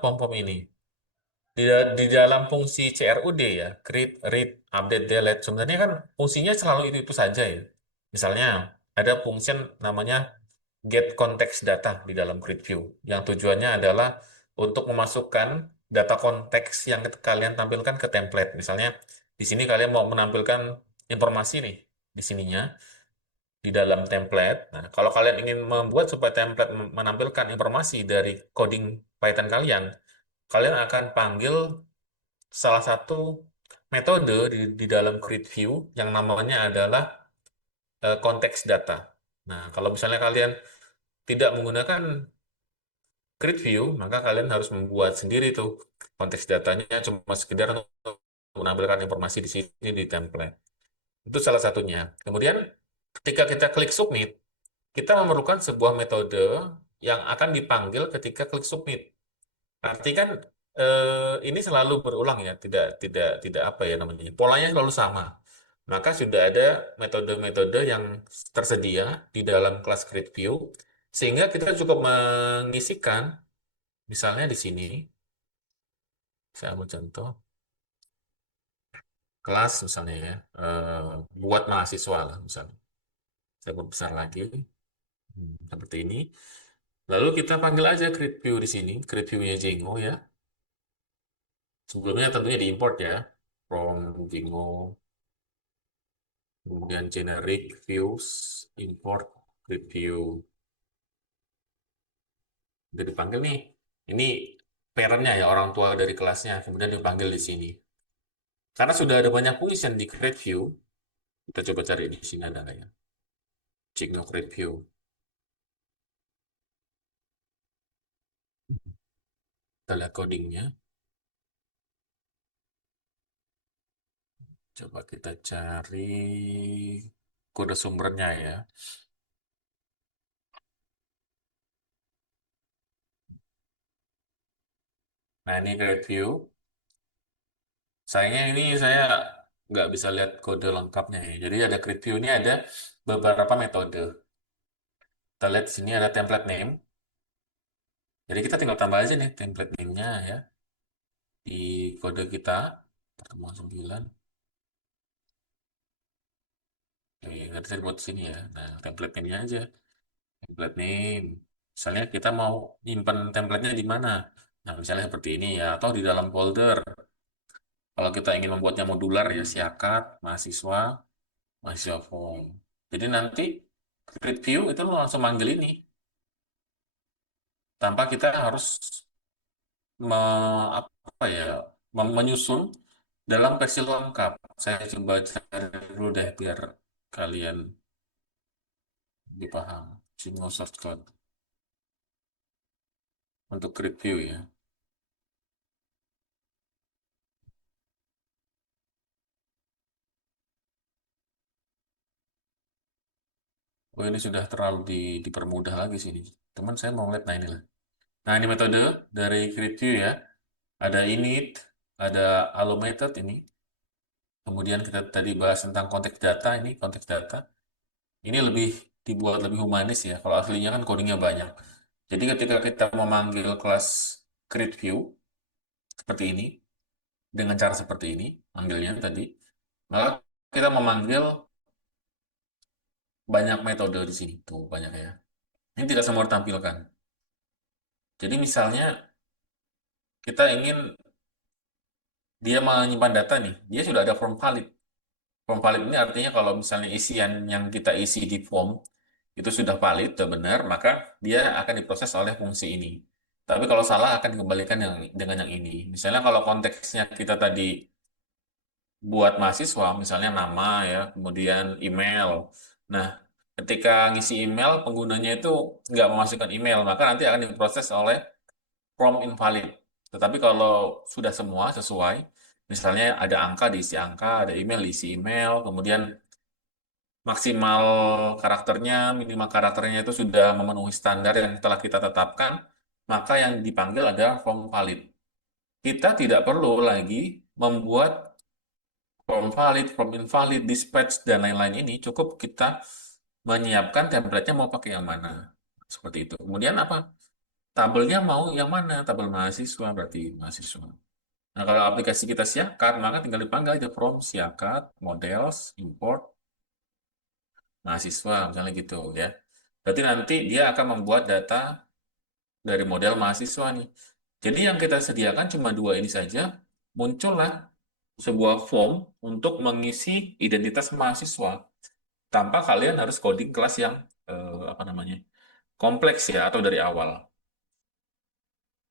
pom-pom ini. Di dalam fungsi CRUD ya, create, read, update, delete, sebenarnya kan fungsinya selalu itu saja ya. Misalnya ada fungsi namanya get context data di dalam grid view, yang tujuannya adalah untuk memasukkan data konteks yang kalian tampilkan ke template. Misalnya di sini kalian mau menampilkan informasi nih di sininya di dalam template. Nah, kalau kalian ingin membuat supaya template menampilkan informasi dari coding Python kalian, kalian akan panggil salah satu metode di dalam grid view yang namanya adalah konteks data. Nah, kalau misalnya kalian tidak menggunakan grid view, maka kalian harus membuat sendiri tuh konteks datanya cuma sekedar untuk menampilkan informasi di sini di template. Itu salah satunya. Kemudian ketika kita klik submit, kita memerlukan sebuah metode yang akan dipanggil ketika klik submit. Arti kan ini selalu berulang ya, tidak apa ya namanya, polanya selalu sama. Maka sudah ada metode-metode yang tersedia di dalam kelas Grid View, sehingga kita cukup mengisikan, misalnya di sini, saya ambil contoh, kelas misalnya ya, buat mahasiswa lah misalnya. Saya buat besar lagi, seperti ini. Lalu kita panggil aja Grid View di sini, Grid View-nya Django ya. Sebelumnya tentunya diimport ya, from Django, kemudian generic views, import grid view. Udah dipanggil nih. Ini parent-nya ya, orang tua dari kelasnya, kemudian dipanggil di sini. Karena sudah ada banyak function di create view, kita coba cari di sini ada nggak ya? Django create view. Kita lihat codingnya. Coba kita cari kode sumbernya ya. Nah, ini create view. Sayangnya ini saya nggak bisa lihat kode lengkapnya ya. Jadi ada create view ini ada beberapa metode. Kita lihat di sini ada template name. Jadi kita tinggal tambah aja nih template name-nya ya di kode kita pertemuan 9. Nggak bisa dibuat di sini ya. Nah, template name-nya aja. Template name. Misalnya kita mau nyimpen template-nya di mana? Nah, misalnya seperti ini ya, atau di dalam folder. Kalau kita ingin membuatnya modular ya, siakat, mahasiswa, mahasiswa form. Jadi nanti create view itu langsung manggil ini. Tanpa kita harus apa ya, menyusun dalam versi lengkap. Saya coba cari dulu deh biar kalian lebih paham. Single source code untuk review ya. Oh, ini sudah terlalu dipermudah lagi sini. Teman saya mau lihat, nah inilah. Nah, ini metode dari review ya. Ada init, ada allo method ini. Kemudian kita tadi bahas tentang konteks data, ini konteks data. Ini lebih dibuat lebih humanis ya. Kalau aslinya kan codingnya banyak. Jadi ketika kita memanggil kelas create view seperti ini, dengan cara seperti ini, manggilnya tadi, maka kita memanggil banyak metode di sini. Tuh, banyak ya. Ini tidak semua ditampilkan. Jadi misalnya kita ingin dia menyimpan data nih, dia sudah ada form valid. Form valid ini artinya kalau misalnya isian yang kita isi di form itu sudah valid, sudah benar, maka dia akan diproses oleh fungsi ini. Tapi kalau salah akan dikembalikan dengan yang ini. Misalnya kalau konteksnya kita tadi buat mahasiswa, misalnya nama ya, kemudian email. Nah, ketika ngisi email, penggunanya itu nggak memasukkan email, maka nanti akan diproses oleh from invalid. Tetapi kalau sudah semua sesuai, misalnya ada angka diisi angka, ada email diisi email, kemudian maksimal karakternya, minimal karakternya itu sudah memenuhi standar yang telah kita tetapkan, maka yang dipanggil adalah from valid. Kita tidak perlu lagi membuat from valid, from invalid, dispatch, dan lain-lain ini. Cukup kita menyiapkan template-nya mau pakai yang mana. Seperti itu. Kemudian apa? tabelnya mau yang mana? Tabel mahasiswa berarti mahasiswa. Nah, kalau aplikasi kita siakat, maka tinggal dipanggil aja from siakat, models, import, mahasiswa, misalnya gitu ya. Berarti nanti dia akan membuat data dari model mahasiswa nih. Jadi yang kita sediakan cuma dua ini saja, muncullah sebuah form untuk mengisi identitas mahasiswa tanpa kalian harus coding kelas yang apa namanya kompleks ya atau dari awal.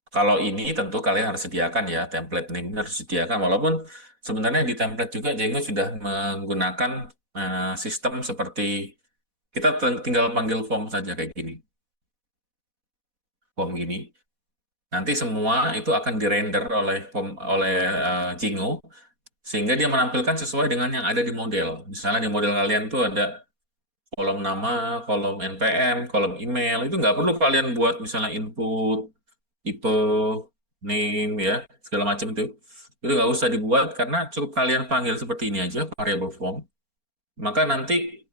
Kalau ini tentu kalian harus sediakan ya template name harus sediakan walaupun sebenarnya di template juga Django sudah menggunakan sistem seperti kita tinggal panggil form saja kayak gini, form gini. Nanti semua itu akan dirender oleh Django sehingga dia menampilkan sesuai dengan yang ada di model. Misalnya di model kalian tuh ada kolom nama, kolom NPM, kolom email, itu nggak perlu kalian buat misalnya input, tipe, name, ya, segala macam itu. Itu nggak usah dibuat karena cukup kalian panggil seperti ini aja, variable form. Maka nanti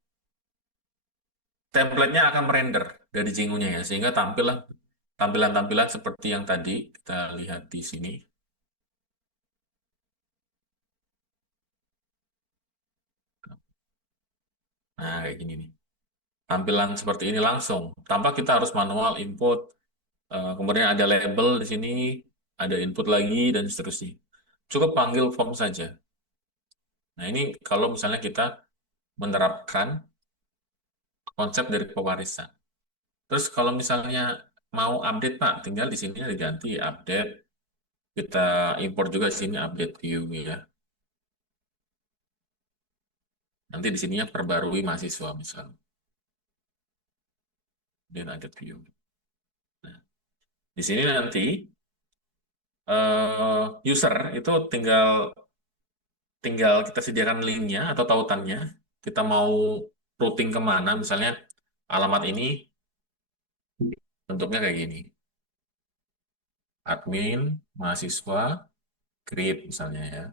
template-nya akan merender dari Django-nya ya, sehingga tampillah tampilan-tampilan seperti yang tadi kita lihat di sini. Nah, kayak gini nih. Tampilan seperti ini langsung, tanpa kita harus manual input. Kemudian ada label di sini, ada input lagi, dan seterusnya. Cukup panggil form saja. Nah, ini kalau misalnya kita menerapkan konsep dari pewarisan. Terus kalau misalnya mau update, Pak, tinggal di sini diganti update. Kita import juga di sini update view ya. Nanti di sininya perbarui mahasiswa misalnya. Dan update view. Nah, di sini nanti user itu tinggal tinggal kita sediakan linknya atau tautannya. Kita mau routing kemana, misalnya alamat ini bentuknya kayak gini. Admin, mahasiswa, create misalnya ya.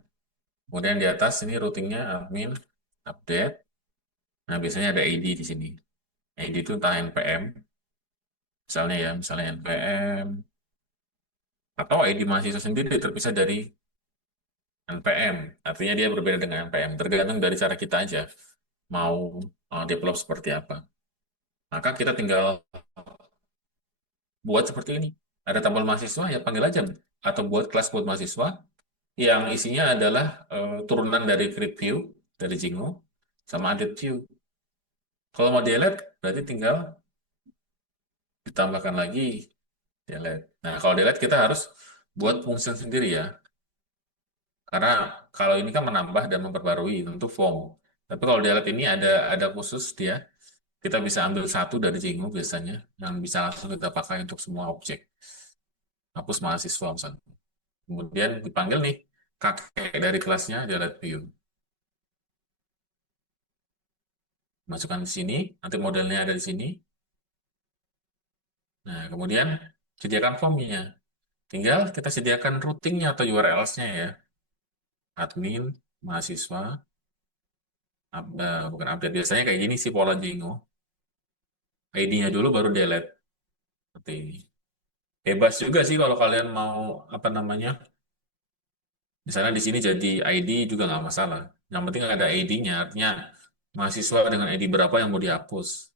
Kemudian di atas ini routingnya admin, update. Nah, biasanya ada ID di sini. ID itu entah NPM, misalnya ya, misalnya NPM, atau ID mahasiswa sendiri terpisah dari NPM. Artinya dia berbeda dengan NPM, tergantung dari cara kita aja mau develop seperti apa. Maka kita tinggal buat seperti ini. Ada tabel mahasiswa, ya panggil aja. Atau buat kelas buat mahasiswa, yang isinya adalah turunan dari create view, dari Django, sama edit view. Kalau mau delete, berarti tinggal ditambahkan lagi delete. Nah, kalau delete kita harus buat function sendiri ya. Karena kalau ini kan menambah dan memperbarui, tentu form. Tapi kalau delete ini ada khusus dia, kita bisa ambil satu dari Django biasanya, yang bisa langsung kita pakai untuk semua objek. Hapus mahasiswa misalnya. Kemudian dipanggil nih kakek dari kelasnya delete view. Masukkan di sini, nanti modelnya ada di sini. Nah, kemudian sediakan formnya. Tinggal kita sediakan routingnya atau URL-nya ya. Admin, mahasiswa, bukan update. Biasanya kayak gini sih pola Django. ID-nya dulu baru delete. Seperti ini. Bebas juga sih kalau kalian mau, apa namanya, misalnya di sini jadi ID juga nggak masalah. Yang penting ada ID-nya, artinya mahasiswa dengan ID berapa yang mau dihapus.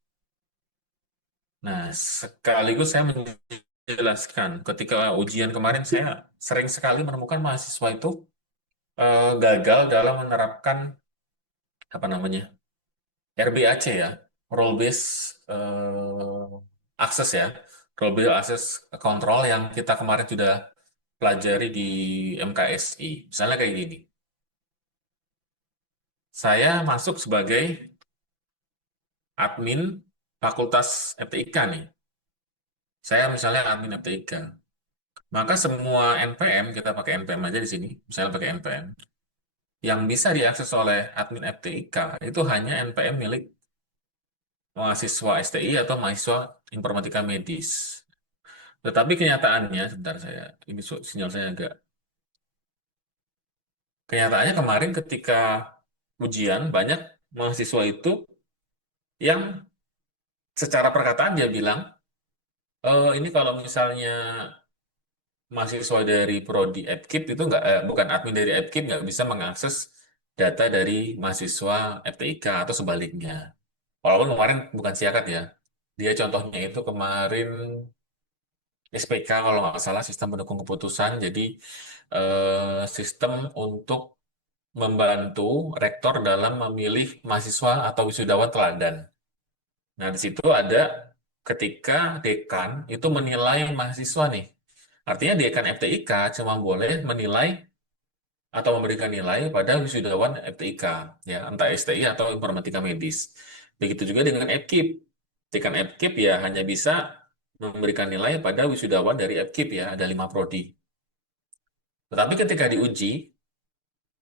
Nah, sekaligus saya menjelaskan, ketika ujian kemarin saya sering sekali menemukan mahasiswa itu gagal dalam menerapkan apa namanya RBAC ya, role based access ya, role based access control yang kita kemarin sudah pelajari di MKSI. Misalnya kayak gini, saya masuk sebagai admin Fakultas FTIK nih. Saya misalnya admin FTIK. Maka semua NPM, kita pakai NPM aja di sini, misalnya pakai NPM, yang bisa diakses oleh admin FTIK itu hanya NPM milik mahasiswa STI atau mahasiswa informatika medis. Tetapi kenyataannya, sebentar saya, ini sinyal saya agak, kenyataannya kemarin ketika ujian, banyak mahasiswa itu yang secara perkataan dia bilang, Ini kalau misalnya mahasiswa dari prodi FKIP itu nggak, bukan admin dari FKIP nggak bisa mengakses data dari mahasiswa FTIK atau sebaliknya. Walaupun kemarin bukan siakat ya. Dia contohnya itu kemarin SPK kalau nggak salah sistem pendukung keputusan. Jadi sistem untuk membantu rektor dalam memilih mahasiswa atau wisudawan teladan. Nah, di situ ada ketika dekan itu menilai mahasiswa nih. Artinya dekan FTIK cuma boleh menilai atau memberikan nilai pada wisudawan FTIK, ya, entah STI atau informatika medis. Begitu juga dengan FKIP. Dekan FKIP ya hanya bisa memberikan nilai pada wisudawan dari FKIP ya, ada 5 prodi. Tetapi ketika diuji,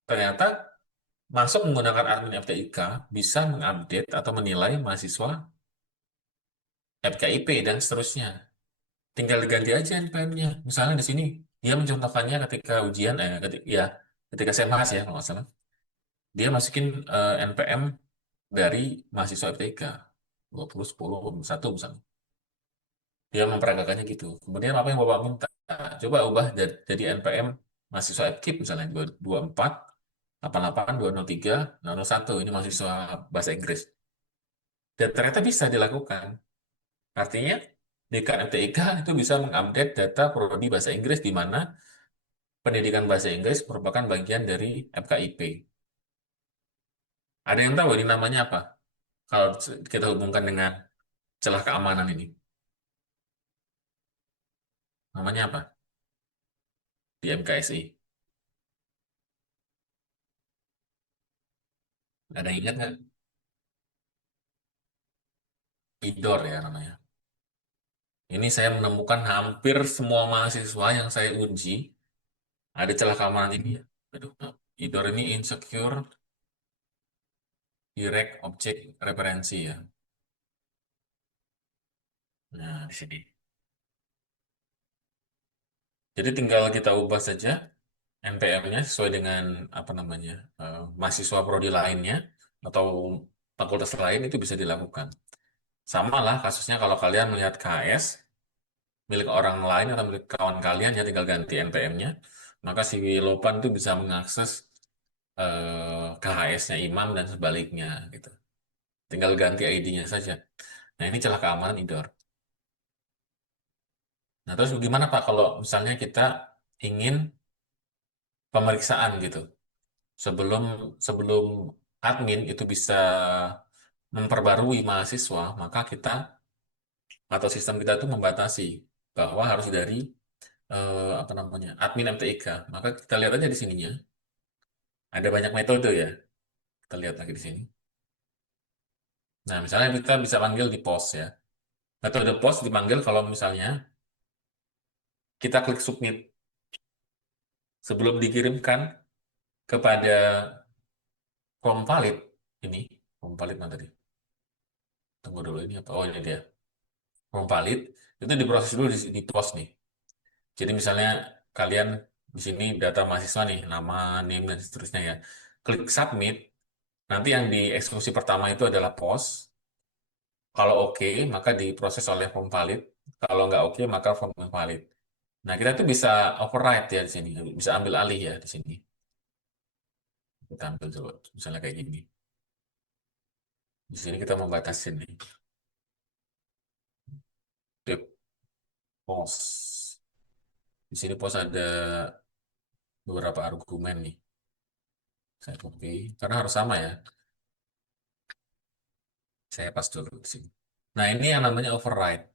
ternyata masuk menggunakan admin FTIK bisa mengupdate atau menilai mahasiswa FKIP dan seterusnya. Tinggal diganti aja NPM-nya. Misalnya di sini, dia mencontohkannya ketika ujian, ya, ketika SEMAS ya, kalau nggak salah. Dia masukin NPM dari mahasiswa FTIK. 20, 10, 1 misalnya. Dia memperagakannya gitu. Kemudian apa yang Bapak minta? Coba ubah jadi NPM mahasiswa FKIP misalnya, 24, 88, 203, 001. Ini mahasiswa bahasa Inggris. Dan ternyata bisa dilakukan. Artinya, Dekan FTIK itu bisa mengupdate data prodi bahasa Inggris di mana pendidikan bahasa Inggris merupakan bagian dari FKIP. Ada yang tahu ini namanya apa? Kalau kita hubungkan dengan celah keamanan ini. Namanya apa? Di MKSI. Ada yang ingat nggak? IDOR ya namanya. Ini saya menemukan hampir semua mahasiswa yang saya uji ada celah keamanan ini ya. Aduh, IDOR ini Insecure Direct Object Referensi ya. Nah, di sini. Jadi tinggal kita ubah saja NPM-nya sesuai dengan apa namanya mahasiswa prodi lainnya atau fakultas lain itu bisa dilakukan. Sama lah kasusnya kalau kalian melihat KS milik orang lain atau milik kawan kalian ya tinggal ganti NPM-nya, maka si Lopan itu bisa mengakses KHS-nya Imam dan sebaliknya gitu. Tinggal ganti ID-nya saja. Nah ini celah keamanan indoor. Nah terus gimana Pak kalau misalnya kita ingin pemeriksaan gitu? sebelum sebelum admin itu bisa memperbarui mahasiswa, maka kita atau sistem kita itu membatasi bahwa harus dari apa namanya admin MTIK. Maka kita lihat aja di sininya, ada banyak metode ya. Kita lihat lagi di sini. Nah, misalnya kita bisa panggil di post ya. Metode post dipanggil kalau misalnya kita klik submit sebelum dikirimkan kepada form valid ini, form valid mana tadi? Tunggu dulu ini apa? Oh ini dia. Form valid itu diproses dulu di post nih. Jadi misalnya kalian di sini data mahasiswa nih, nama, name, dan seterusnya ya. Klik submit, nanti yang dieksekusi pertama itu adalah post. Kalau oke, maka diproses oleh form valid. Kalau nggak oke, maka form invalid. Nah, kita tuh bisa override ya di sini, bisa ambil alih ya di sini. Kita ambil dulu, misalnya kayak gini. Di sini kita membatasi nih. Di post. Di sini post ada beberapa argumen nih. Saya copy, karena harus sama ya. Saya pas dulu di sini. Nah, ini yang namanya override.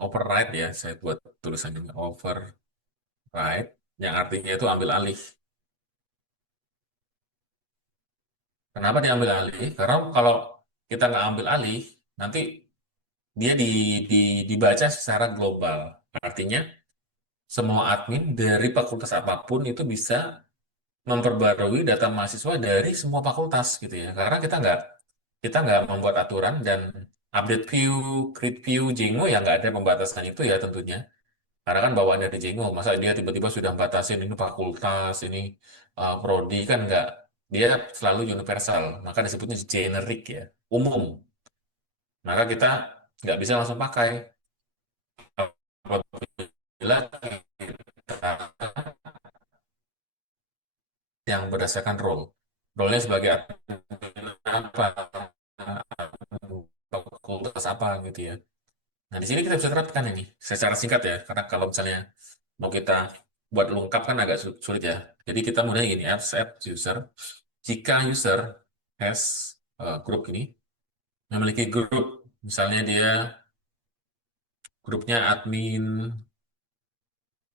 Override ya, saya buat tulisan ini. Override, yang artinya itu ambil alih. Kenapa diambil alih? Karena kalau kita nggak ambil alih, nanti dia dibaca secara global. Artinya, semua admin dari fakultas apapun itu bisa memperbarui data mahasiswa dari semua fakultas gitu ya. Karena kita nggak membuat aturan dan update view, create view, Django ya nggak ada pembatasan itu ya tentunya. Karena kan bawaan dari Django, masa dia tiba-tiba sudah batasin ini fakultas, ini prodi kan nggak. Dia selalu universal, maka disebutnya generik ya, umum. Maka kita nggak bisa langsung pakai apabila kita yang berdasarkan role. Role-nya sebagai admin apa, fakultas apa gitu ya. Nah, di sini kita bisa terapkan ini secara singkat ya, karena kalau misalnya mau kita buat lengkap kan agak sulit ya. Jadi kita mulai gini, apps add user. Jika user has grup ini, memiliki grup, misalnya dia grupnya admin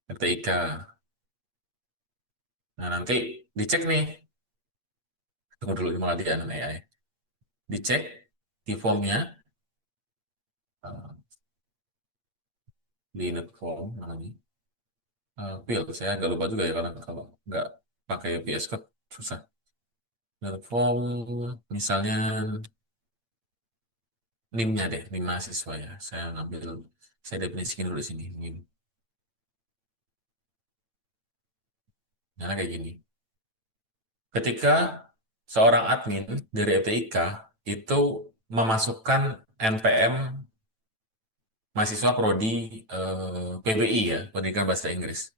RTIK. Nah, nanti dicek nih, tunggu dulu, ini malah dia AI. Dicek di formnya, eh, di init form namanya. Field, saya agak lupa juga ya kalau kalau nggak pakai VS Code susah. Init form, misalnya NIM-nya deh, NIM mahasiswa ya. Saya definisikan dulu di sini, NIM. Nah, kayak gini. Ketika seorang admin dari FTIK itu memasukkan NPM mahasiswa prodi PBI ya, Pendidikan Bahasa Inggris.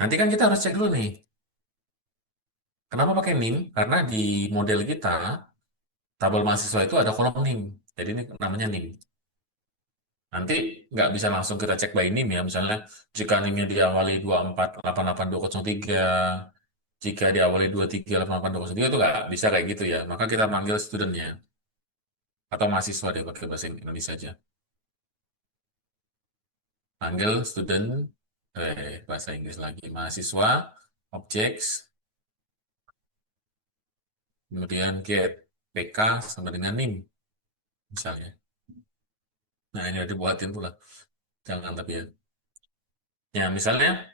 Nanti kan kita harus cek dulu nih, kenapa pakai NIM? Karena di model kita, tabel mahasiswa itu ada kolom NIM. Jadi ini namanya NIM. Nanti nggak bisa langsung kita cek by NIM ya. Misalnya jika NIM-nya diawali 2488203, jika diawali 2388203 itu nggak bisa kayak gitu ya. Maka kita manggil studentnya atau mahasiswa deh pakai bahasa Indonesia aja. Panggil student, bahasa Inggris lagi. Mahasiswa, objects, kemudian get PK sama dengan NIM misalnya. Nah ini udah dibuatin pula. Jangan tapi ya. Ya misalnya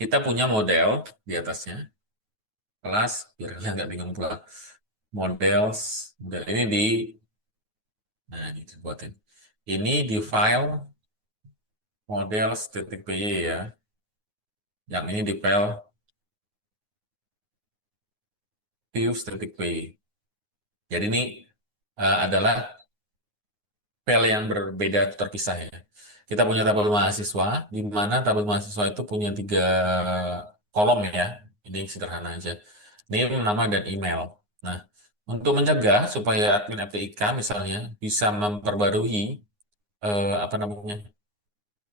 kita punya model di atasnya. Kelas, biar kalian nggak bingung pula. Models, model ini nah ini dibuatin. Ini di file models.py ya. Yang ini di file views.py. Jadi ini adalah file yang berbeda terpisah ya. Kita punya tabel mahasiswa, di mana tabel mahasiswa itu punya 3 kolom ya. Ini sederhana aja. Name, nama, dan email. Nah, untuk mencegah supaya admin FTIK misalnya bisa memperbarui apa namanya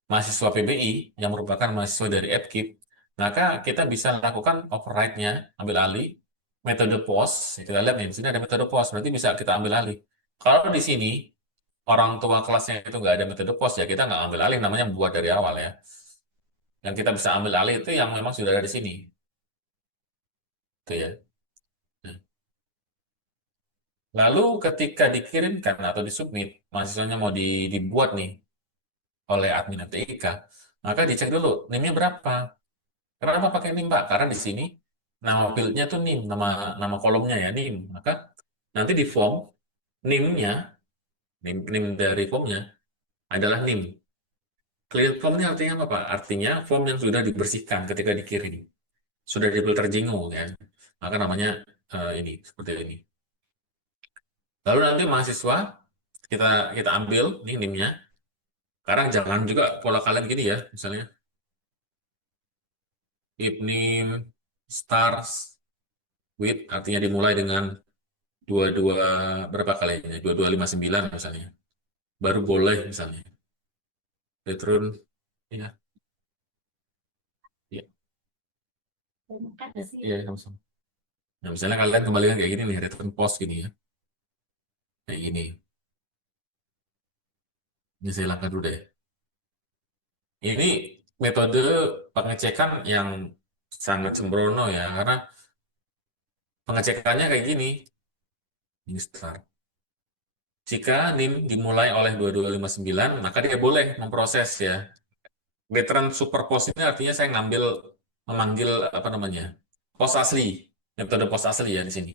mahasiswa PBI yang merupakan mahasiswa dari AppKit, maka kita bisa lakukan override-nya, ambil alih metode post. Kita lihat nih, di sini ada metode post, berarti bisa kita ambil alih. Kalau di sini orang tua kelasnya itu nggak ada metode post ya kita nggak ambil alih, namanya buat dari awal ya. Yang kita bisa ambil alih itu yang memang sudah ada di sini, gitu ya. Nah, lalu ketika dikirimkan atau disubmit, mahasiswanya mau dibuat nih oleh admin FTIK, maka dicek dulu NIM-nya berapa. Kenapa pakai NIM, Pak? Karena di sini nama fieldnya tuh NIM, nama kolomnya ya NIM. Maka nanti di form NIM-nya, NIM dari formnya adalah NIM. Clear form ini artinya apa, Pak? Artinya form yang sudah dibersihkan ketika dikirim. Sudah difilter jingle ya. Maka namanya ini, seperti ini. Lalu nanti mahasiswa, kita kita ambil nih NIM-nya. Sekarang jangan juga pola kalian gini ya, misalnya if NIM starts with, artinya dimulai dengan 22 berapa kalinya? 2259 misalnya. Baru boleh misalnya. Return ya. Iya, iya sama-sama. Nah, misalnya kalian kembalikan kayak gini nih, return post gini ya. Kayak gini. Ini saya langkah dulu deh. Ini metode pengecekan yang sangat sembrono ya, karena pengecekannya kayak gini. Ini start. Jika NIM dimulai oleh 2259, maka dia boleh memproses ya. Veteran super post ini artinya saya memanggil apa namanya? Post asli, metode post asli ya di sini.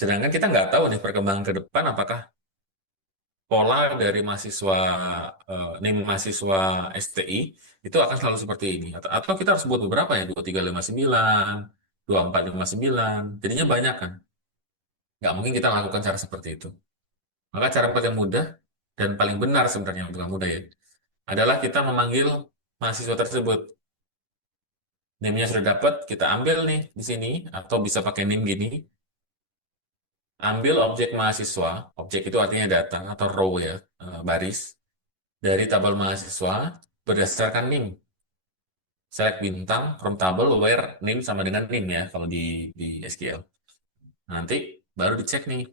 Sedangkan kita nggak tahu nih perkembangan ke depan apakah pola dari mahasiswa NIM mahasiswa STI itu akan selalu seperti ini atau kita harus buat beberapa ya 2359, 2459. Jadinya banyak kan. Nggak mungkin kita lakukan cara seperti itu. Maka cara paling mudah dan paling benar sebenarnya untuk kamu ya, adalah kita memanggil mahasiswa tersebut. NIM-nya sudah dapat, kita ambil nih di sini, atau bisa pakai NIM gini, ambil objek mahasiswa, objek itu artinya data atau row ya, baris, dari tabel mahasiswa berdasarkan NIM. Select bintang from table where NIM sama dengan NIM ya, kalau di SQL. Nanti baru dicek nih.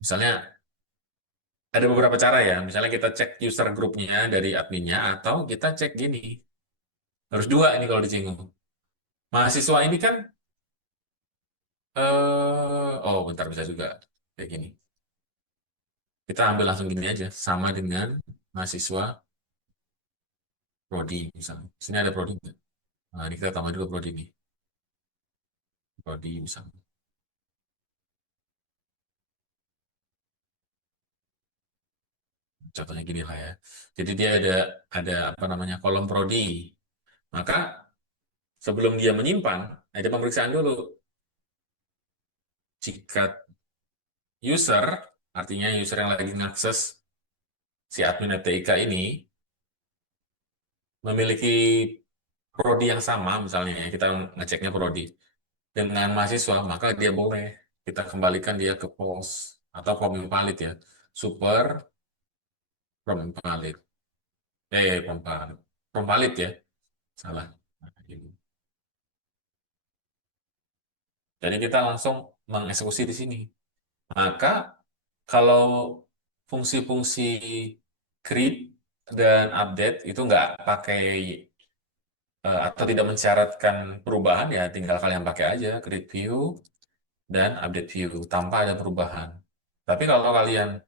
Misalnya ada beberapa cara ya, misalnya kita cek user grupnya dari adminnya, atau kita cek gini. Harus dua ini kalau disinggung. Mahasiswa ini kan, oh bentar bisa juga kayak gini. Kita ambil langsung gini aja, sama dengan mahasiswa prodi misalnya. Sini ada prodi nggak? Nah, ini kita tambah dulu prodi nih. Prodi misalnya. Contohnya gini lah ya. Jadi dia ada apa namanya kolom prodi. Maka sebelum dia menyimpan, ada pemeriksaan dulu. Jika user, artinya user yang lagi mengakses si admin TIK ini memiliki prodi yang sama, misalnya ya, kita ngeceknya prodi dengan mahasiswa, maka dia boleh kita kembalikan dia ke pos atau pom invalid ya, super pom invalid, pom invalid, pom valid ya, salah. Nah, ini. Jadi kita langsung mengeksekusi di sini. Maka kalau fungsi-fungsi create dan update itu nggak pakai atau tidak mensyaratkan perubahan ya, tinggal kalian pakai aja create view dan update view tanpa ada perubahan. Tapi kalau kalian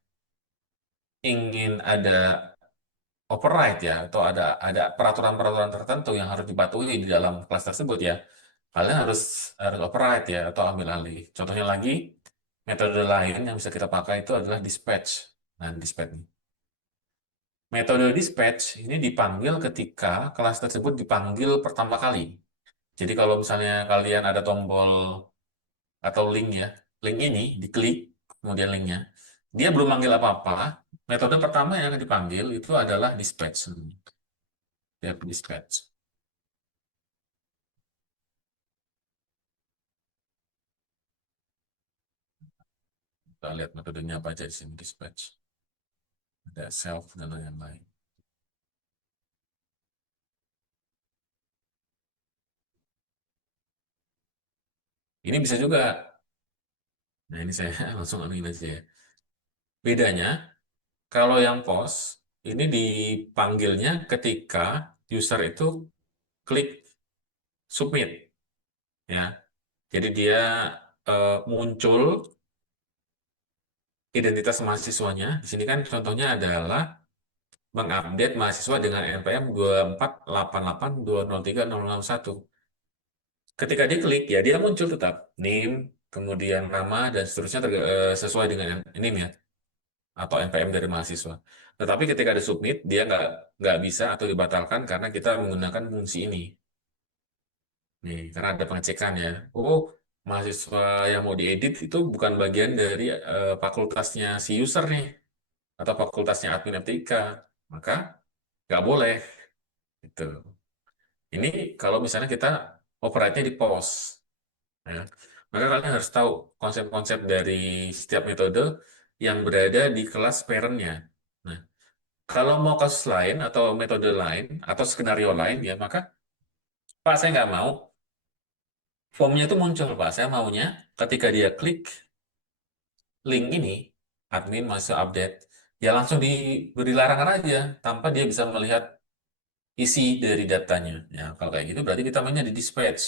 ingin ada override ya, atau ada peraturan-peraturan tertentu yang harus dipatuhi di dalam kelas tersebut ya, kalian harus harus override ya, atau ambil alih. Contohnya lagi, metode lain yang bisa kita pakai itu adalah dispatch. Nah, dispatch nih. Metode dispatch ini dipanggil ketika kelas tersebut dipanggil pertama kali. Jadi kalau misalnya kalian ada tombol atau link ya, link ini diklik, kemudian linknya, dia belum manggil apa-apa, metode pertama yang akan dipanggil itu adalah dispatch. Ya, dispatch. Kita lihat metodenya apa aja di sini, dispatch. Ada self dan lain-lain. Ini bisa juga. Nah, ini saya langsung anuin aja ya. Bedanya, kalau yang post, ini dipanggilnya ketika user itu klik submit. Ya, jadi dia muncul identitas mahasiswanya. Di sini kan contohnya adalah mengupdate mahasiswa dengan NPM 2488203031. Ketika diklik, ya dia muncul tetap name, kemudian nama, dan seterusnya sesuai dengan name ya, atau NPM dari mahasiswa. Tetapi ketika ada submit, dia nggak bisa atau dibatalkan karena kita menggunakan fungsi ini. Nih, karena ada pengecekan ya. Oh, mahasiswa yang mau diedit itu bukan bagian dari fakultasnya si user nih, atau fakultasnya admin FTIK. Maka nggak boleh. Gitu. Ini kalau misalnya kita operate-nya di pos. Ya. Maka kalian harus tahu konsep-konsep dari setiap metode yang berada di kelas parent-nya. Nah, kalau mau kasus lain atau metode lain atau skenario lain ya, maka Pak saya nggak mau formnya itu muncul Pak. Saya maunya ketika dia klik link ini, admin masuk update, ya langsung diberi larangan aja tanpa dia bisa melihat isi dari datanya. Ya, kalau kayak gitu berarti kita mainnya di dispatch.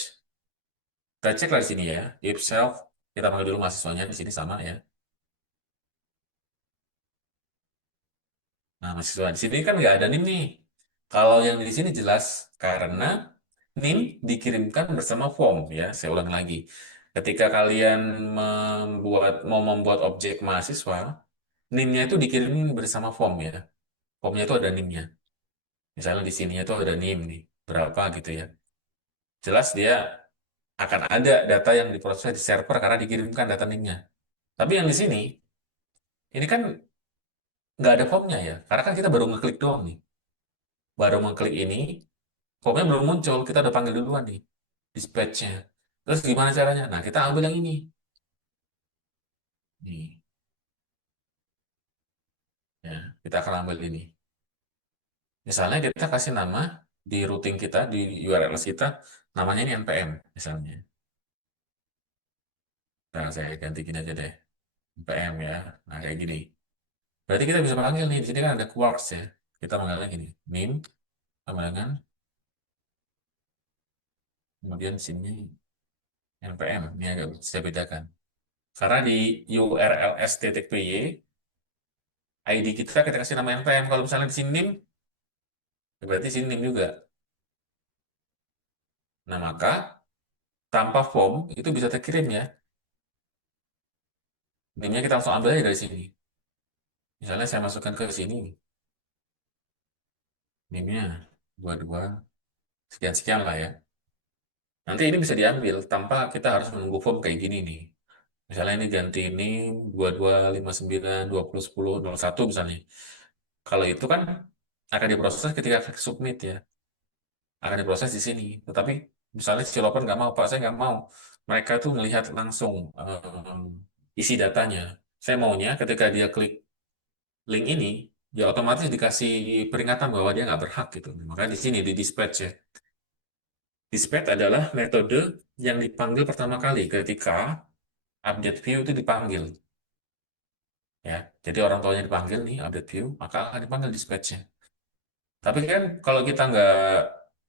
Kita cek lah di sini ya, if self, kita panggil dulu mahasiswanya di sini sama ya. Nah, mahasiswa di sini kan nggak ada NIM nih. Kalau yang di sini jelas karena NIM dikirimkan bersama form ya. Saya ulang lagi. Ketika kalian mau membuat objek mahasiswa, NIM-nya itu dikirimin bersama form ya. Formnya itu ada NIM-nya. Misalnya di sini itu ada NIM nih, berapa gitu ya. Jelas dia akan ada data yang diproses di server karena dikirimkan data NIM-nya. Tapi yang di sini, ini kan nggak ada formnya ya, karena kan kita baru ngeklik doang nih. Baru ngeklik ini, formnya belum muncul, kita udah panggil duluan nih, dispatch-nya. Terus gimana caranya? Nah, kita ambil yang ini. Nih, ya, kita akan ambil ini. Misalnya kita kasih nama di routing kita, di URL kita, namanya ini npm, misalnya. Nah, saya ganti gini aja deh, npm ya. Nah, kayak gini. Berarti kita bisa panggil nih, di sini kan ada quarks ya. Kita manggilnya gini, nim, sama dengan, kemudian sini npm. Ini agak saya bedakan. Karena di urls.py, ID kita kasih nama npm. Kalau misalnya di sini nim, ya berarti sini nim juga. Nah, maka tanpa form itu bisa terkirim ya. Nimnya kita langsung ambil aja dari sini. Misalnya saya masukkan ke sini, nimnya 22, sekian-sekian lah ya. Nanti ini bisa diambil tanpa kita harus menunggu form kayak gini nih. Misalnya ini ganti ini 2259 20 10 01 misalnya. Kalau itu kan akan diproses ketika klik submit ya. Akan diproses di sini. Tetapi misalnya si developer nggak mau, Pak, saya nggak mau. Mereka tuh melihat langsung isi datanya. Saya maunya ketika dia klik link ini, ya otomatis dikasih peringatan bahwa dia nggak berhak gitu. Makanya di sini di dispatch ya. Dispatch adalah metode yang dipanggil pertama kali ketika update view itu dipanggil. Ya, jadi orang tuanya dipanggil nih update view, maka akan dipanggil dispatch-nya. Tapi kan kalau kita nggak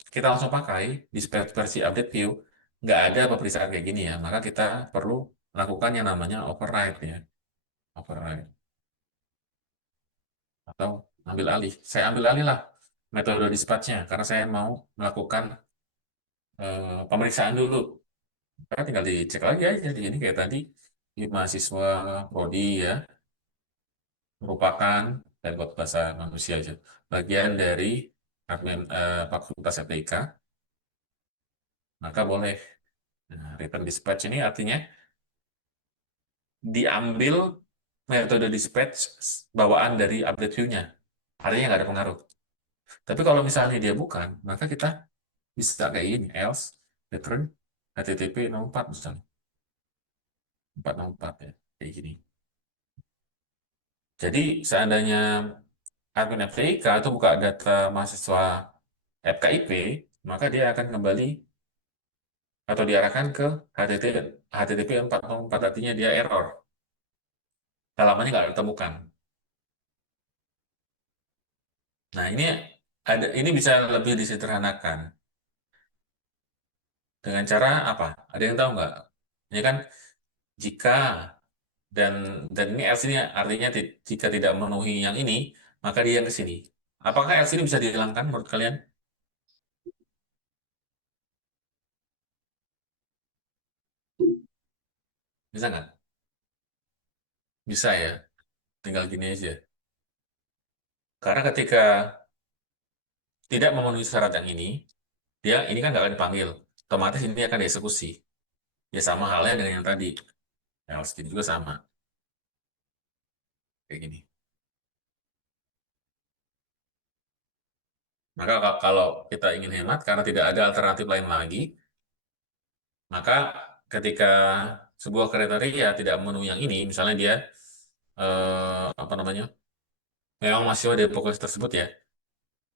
kita langsung pakai dispatch versi update view, nggak ada pemeriksaan kayak gini ya, maka kita perlu melakukan yang namanya override ya, override atau ambil alih. Saya ambil alih lah metode dispatch-nya karena saya mau melakukan pemeriksaan dulu. Karena tinggal dicek lagi aja di ini kayak tadi di mahasiswa prodi ya merupakan dan buat bahasa manusia aja bagian dari Fakultas FTIK, maka boleh. Nah, return dispatch ini artinya diambil metode dispatch bawaan dari update view-nya. Artinya nggak ada pengaruh. Tapi kalau misalnya dia bukan, maka kita bisa kayak ini, else return HTTP 04 misalnya. 404 ya, kayak gini. Jadi seandainya admin FTIK itu buka data mahasiswa FKIP, maka dia akan kembali atau diarahkan ke HTTP 404, artinya dia error. Halamannya nggak ditemukan. Nah, ini bisa lebih disederhanakan dengan cara apa? Ada yang tahu nggak? Ini kan jika dan ini else ini artinya jika tidak memenuhi yang ini, maka dia yang ke sini. Apakah else ini bisa dihilangkan menurut kalian? Bisa nggak? Bisa ya. Tinggal gini aja. Karena ketika tidak memenuhi syarat yang ini kan nggak akan dipanggil. Otomatis ini akan dieksekusi. Ya sama halnya dengan yang tadi. Else ini juga sama. Kayak gini. Maka kalau kita ingin hemat karena tidak ada alternatif lain lagi, maka ketika sebuah kriteria tidak memenuhi yang ini, misalnya dia apa namanya, memang mahasiswa dari fakultas tersebut ya,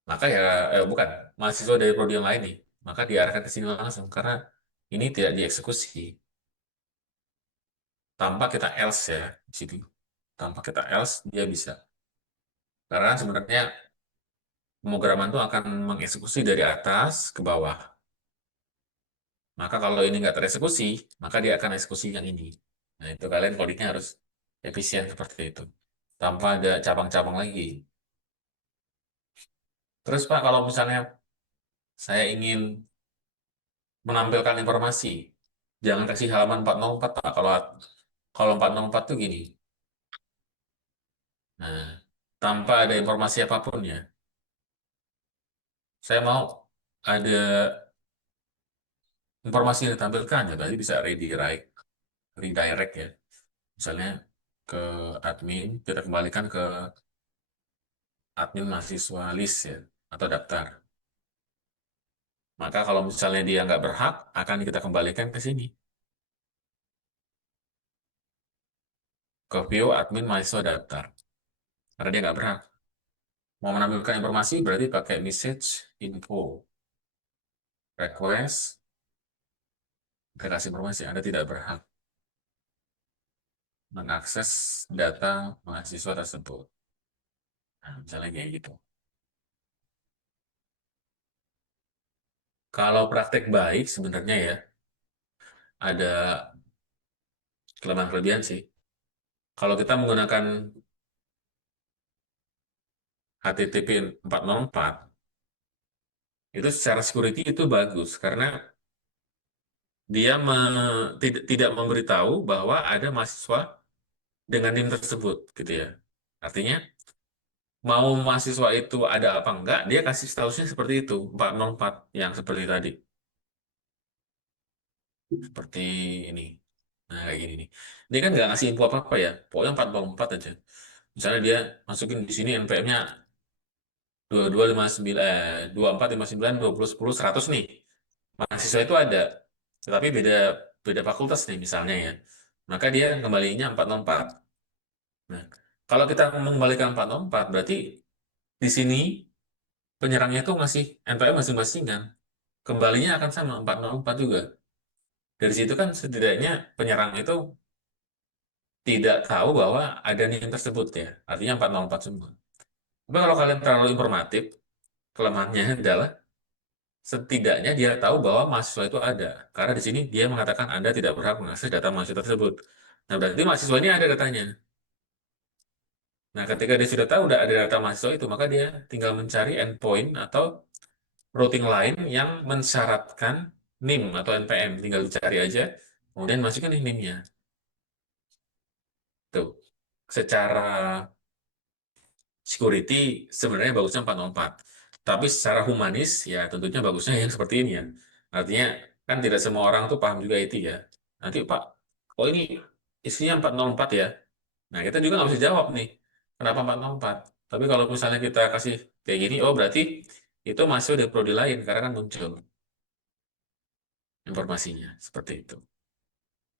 maka ya bukan mahasiswa dari prodi yang lain nih, maka diarahkan ke sini langsung karena ini tidak dieksekusi tanpa kita else ya di situ, tanpa kita else dia bisa karena sebenarnya pemrograman itu akan mengeksekusi dari atas ke bawah. Maka kalau ini nggak tereksekusi, maka dia akan eksekusi yang ini. Nah, itu kalian codingnya harus efisien seperti itu. Tanpa ada cabang-cabang lagi. Terus Pak, kalau misalnya saya ingin menampilkan informasi, jangan kasih halaman 404 Pak. Kalau 404 tuh gini. Nah, tanpa ada informasi apapun ya. Saya mau ada informasi yang ditampilkan ya. Berarti bisa redirect ya. Misalnya ke admin, kita kembalikan ke admin mahasiswa list ya, atau daftar. Maka kalau misalnya dia nggak berhak, akan kita kembalikan ke sini, ke view admin mahasiswa daftar. Karena dia nggak berhak. Mau menampilkan informasi berarti pakai message info request, kita kasih informasi Anda tidak berhak mengakses data mahasiswa tersebut. Nah, misalnya kayak gitu. Kalau praktek baik sebenarnya ya, ada kelemahan-kelebihan sih. Kalau kita menggunakan HTTP 404, itu secara security itu bagus, karena dia tidak memberitahu bahwa ada mahasiswa dengan NIM tersebut, gitu ya. Artinya, mau mahasiswa itu ada apa enggak, dia kasih statusnya seperti itu, 404, yang seperti tadi. Seperti ini. Nah, kayak gini nih. Dia kan nggak ngasih info apa-apa ya, pokoknya 404 aja. Misalnya dia masukin di sini NPM-nya 2259, 20, 10, 100 nih. Mahasiswa itu ada, tetapi beda beda fakultas nih misalnya ya. Maka dia kembalinya 404. Nah, kalau kita mengembalikan 404, berarti di sini penyerangnya itu ngasih NPM masing-masing kan. Kembalinya akan sama 404 juga. Dari situ kan setidaknya penyerang itu tidak tahu bahwa ada NIM tersebut ya. Artinya 404 semua. Tapi kalau kalian terlalu informatif, kelemahannya adalah setidaknya dia tahu bahwa mahasiswa itu ada. Karena di sini dia mengatakan Anda tidak berhak mengakses data mahasiswa tersebut. Nah, berarti mahasiswa ini ada datanya. Nah, ketika dia sudah tahu udah ada data mahasiswa itu, maka dia tinggal mencari endpoint atau routing lain yang mensyaratkan NIM atau NPM. Tinggal dicari aja, kemudian masukkan nih NIM-nya. Tuh. Secara security sebenarnya bagusnya 404. Tapi secara humanis ya tentunya bagusnya yang seperti ini ya. Artinya kan tidak semua orang tuh paham juga IT ya. Nanti Pak, oh ini isinya 404 ya. Nah kita juga nggak bisa jawab nih. Kenapa 404? Tapi kalau misalnya kita kasih kayak gini, oh berarti itu masih ada prodi lain karena kan muncul informasinya seperti itu.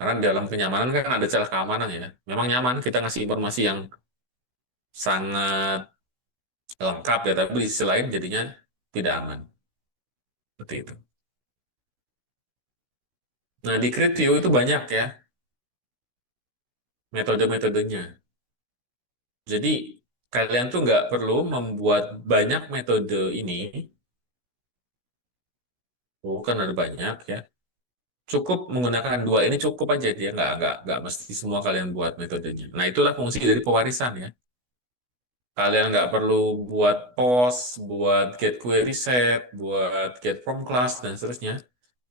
Karena di dalam kenyamanan kan ada celah keamanan ya. Memang nyaman kita ngasih informasi yang sangat lengkap ya, tapi di sisi lain jadinya tidak aman. Seperti itu. Nah, di Create View itu banyak ya metode-metodenya. Jadi, kalian tuh nggak perlu membuat banyak metode ini. Oh, kan ada banyak ya. Cukup menggunakan dua ini cukup aja dia nggak mesti semua kalian buat metodenya. Nah, itulah fungsi dari pewarisan ya. Kalian nggak perlu buat post, buat get query set, buat get from class dan seterusnya.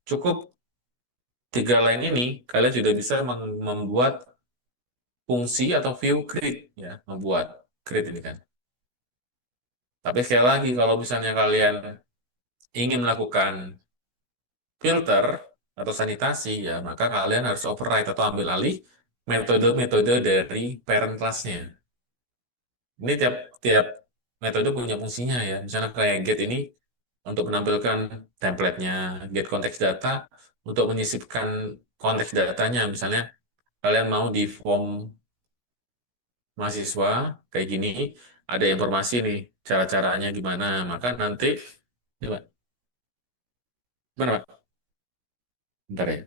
Cukup tiga line ini kalian sudah bisa membuat fungsi atau view create ya, membuat create ini kan. Tapi sekali lagi kalau misalnya kalian ingin melakukan filter atau sanitasi ya, maka kalian harus override atau ambil alih metode-metode dari parent class-nya. Ini tiap tiap metode punya fungsinya ya. Misalnya kayak get ini untuk menampilkan template-nya, get konteks data untuk menyisipkan konteks datanya. Misalnya kalian mau di form mahasiswa kayak gini, ada informasi nih cara-caranya gimana, maka nanti coba gimana Pak? Bentar ya.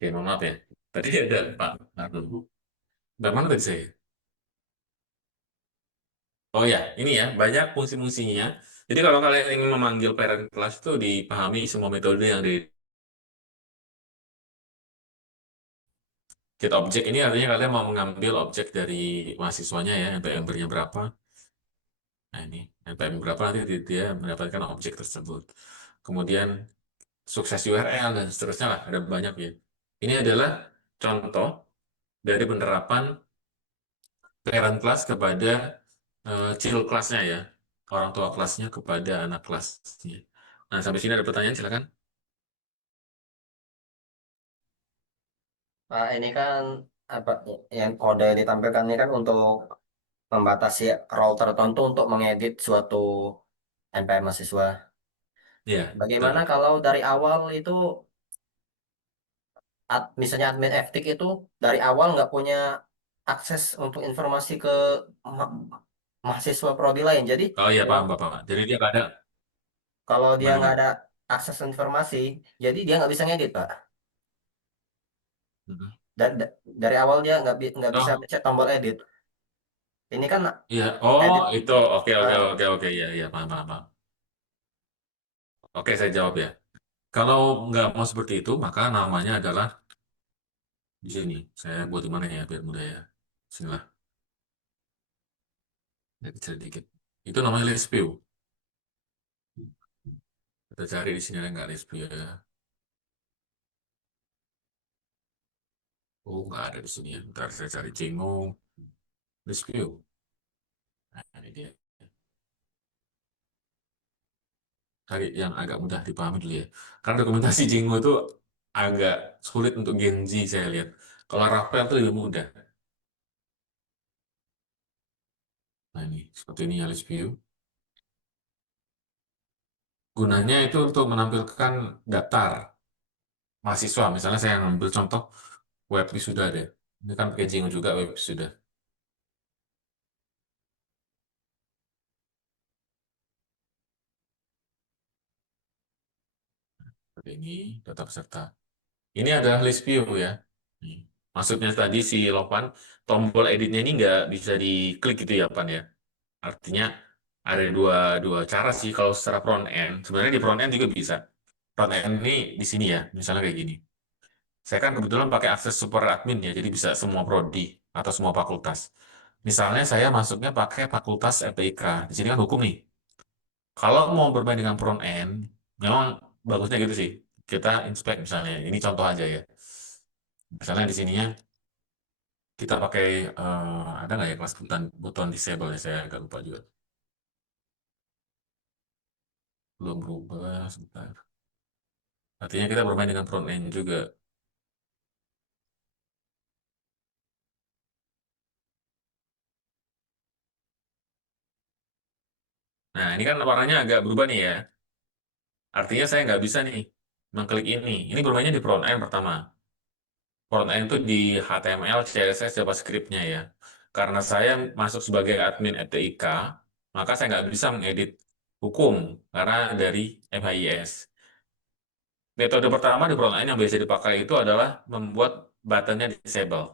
Oke, mohon maaf ya. Tadi ada Pak Ardo. Dari mana tadi saya? Oh ya, ini ya, banyak fungsi-fungsinya. Jadi kalau kalian ingin memanggil parent class itu dipahami semua metode yang di get object ini artinya kalian mau mengambil objek dari mahasiswanya ya, NPM-nya berapa. Nah ini, NPM berapa nanti dia mendapatkan objek tersebut. Kemudian sukses URL dan seterusnya lah, ada banyak ya. Ini adalah contoh dari penerapan parent class kepada child kelasnya ya, orang tua kelasnya kepada anak kelasnya. Nah, sampai sini ada pertanyaan, silakan. Nah, ini kan apa yang kode yang ditampilkan ini kan untuk membatasi role tertentu untuk mengedit suatu NPM mahasiswa. Iya, Bagaimana betul. kalau dari awal itu misalnya admin FTIK itu dari awal nggak punya akses untuk informasi ke ma- mahasiswa prodi lain. Jadi Oh iya, kalau paham, Bapak. Jadi dia nggak ada, kalau dia nggak gimana, ada akses informasi, jadi dia nggak bisa ngedit, Pak. Pak? Dan dari awal dia nggak bisa Oh, pencet tombol edit. Ini kan iya. Oh, edit. itu. Oke, oke, ah, oke, oke. Iya, iya, paham, paham, paham. Oke, saya jawab ya. Kalau nggak mau seperti itu, maka namanya adalah di sini. Saya buat di mana ya, biar mudah ya. Sinilah, ya, kecil dikit. Itu namanya list view. Kita cari di sini ada nggak list view ya. Oh, nggak ada di sini ya. Ntar saya cari Cengho, list view. Nah, ini dia. Cari yang agak mudah dipahami dulu ya. Karena dokumentasi Cengho itu agak sulit untuk Gen Z saya lihat. Kalau Rafael itu lebih mudah. Nah, ini seperti ini ya list view. Gunanya itu untuk menampilkan daftar mahasiswa. Misalnya saya ngambil contoh web wisuda deh. Ini kan pakai Jingo juga web wisuda. Seperti ini, data peserta. Ini adalah list view ya. Nih. Maksudnya tadi si Lopan, tombol editnya ini nggak bisa diklik gitu ya, Pan ya. Artinya ada dua cara sih kalau secara front end. Sebenarnya di front end juga bisa. Front end ini di sini ya, misalnya kayak gini. Saya kan kebetulan pakai akses super admin ya, jadi bisa semua prodi atau semua fakultas. Misalnya saya masuknya pakai fakultas FTIK. Di sini kan hukum nih. Kalau mau bermain dengan front end, memang bagusnya gitu sih. Kita inspect misalnya. Ini contoh aja ya. Misalnya di sininya kita pakai ada nggak ya kelas buton buton disable ya? Saya agak lupa juga. Belum berubah sebentar. Artinya kita bermain dengan front end juga. Nah, ini kan warnanya agak berubah nih ya. Artinya saya nggak bisa nih mengklik ini. Ini bermainnya di front end pertama. Front end itu di HTML, CSS, JavaScript-nya ya. Karena saya masuk sebagai admin FTIK, maka saya nggak bisa mengedit hukum karena dari MHIS. Metode pertama di front end yang biasa dipakai itu adalah membuat buttonnya disable.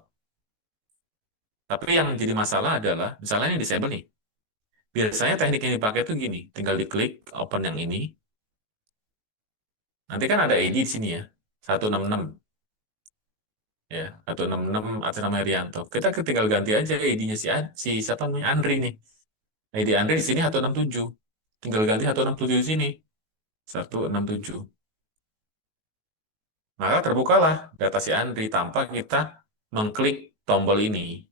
Tapi yang jadi masalah adalah, misalnya ini disable nih. Biasanya teknik yang dipakai itu gini, tinggal diklik, open yang ini. Nanti kan ada ID di sini ya, 166 ya, 166 atas nama Rianto. Kita tinggal ganti aja ID-nya si siapa namanya Andri nih. ID Andri di sini 167. Tinggal ganti 167 di sini. 167. Maka terbukalah data si Andri tanpa kita mengklik tombol ini.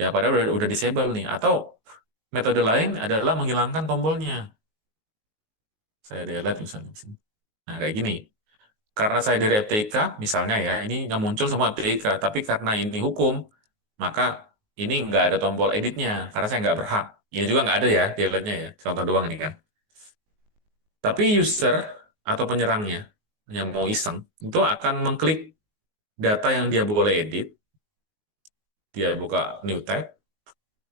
Ya, padahal udah disable nih. Atau metode lain adalah menghilangkan tombolnya. Saya delete misalnya di sini. Nah, kayak gini. Karena saya dari FTIK, misalnya ya, ini nggak muncul semua FTIK. Tapi karena ini hukum, maka ini nggak ada tombol editnya. Karena saya nggak berhak. Ini juga nggak ada ya, delete-nya ya. Contoh doang nih kan. Tapi user atau penyerangnya yang mau iseng, itu akan mengklik data yang dia boleh edit, dia buka new tab,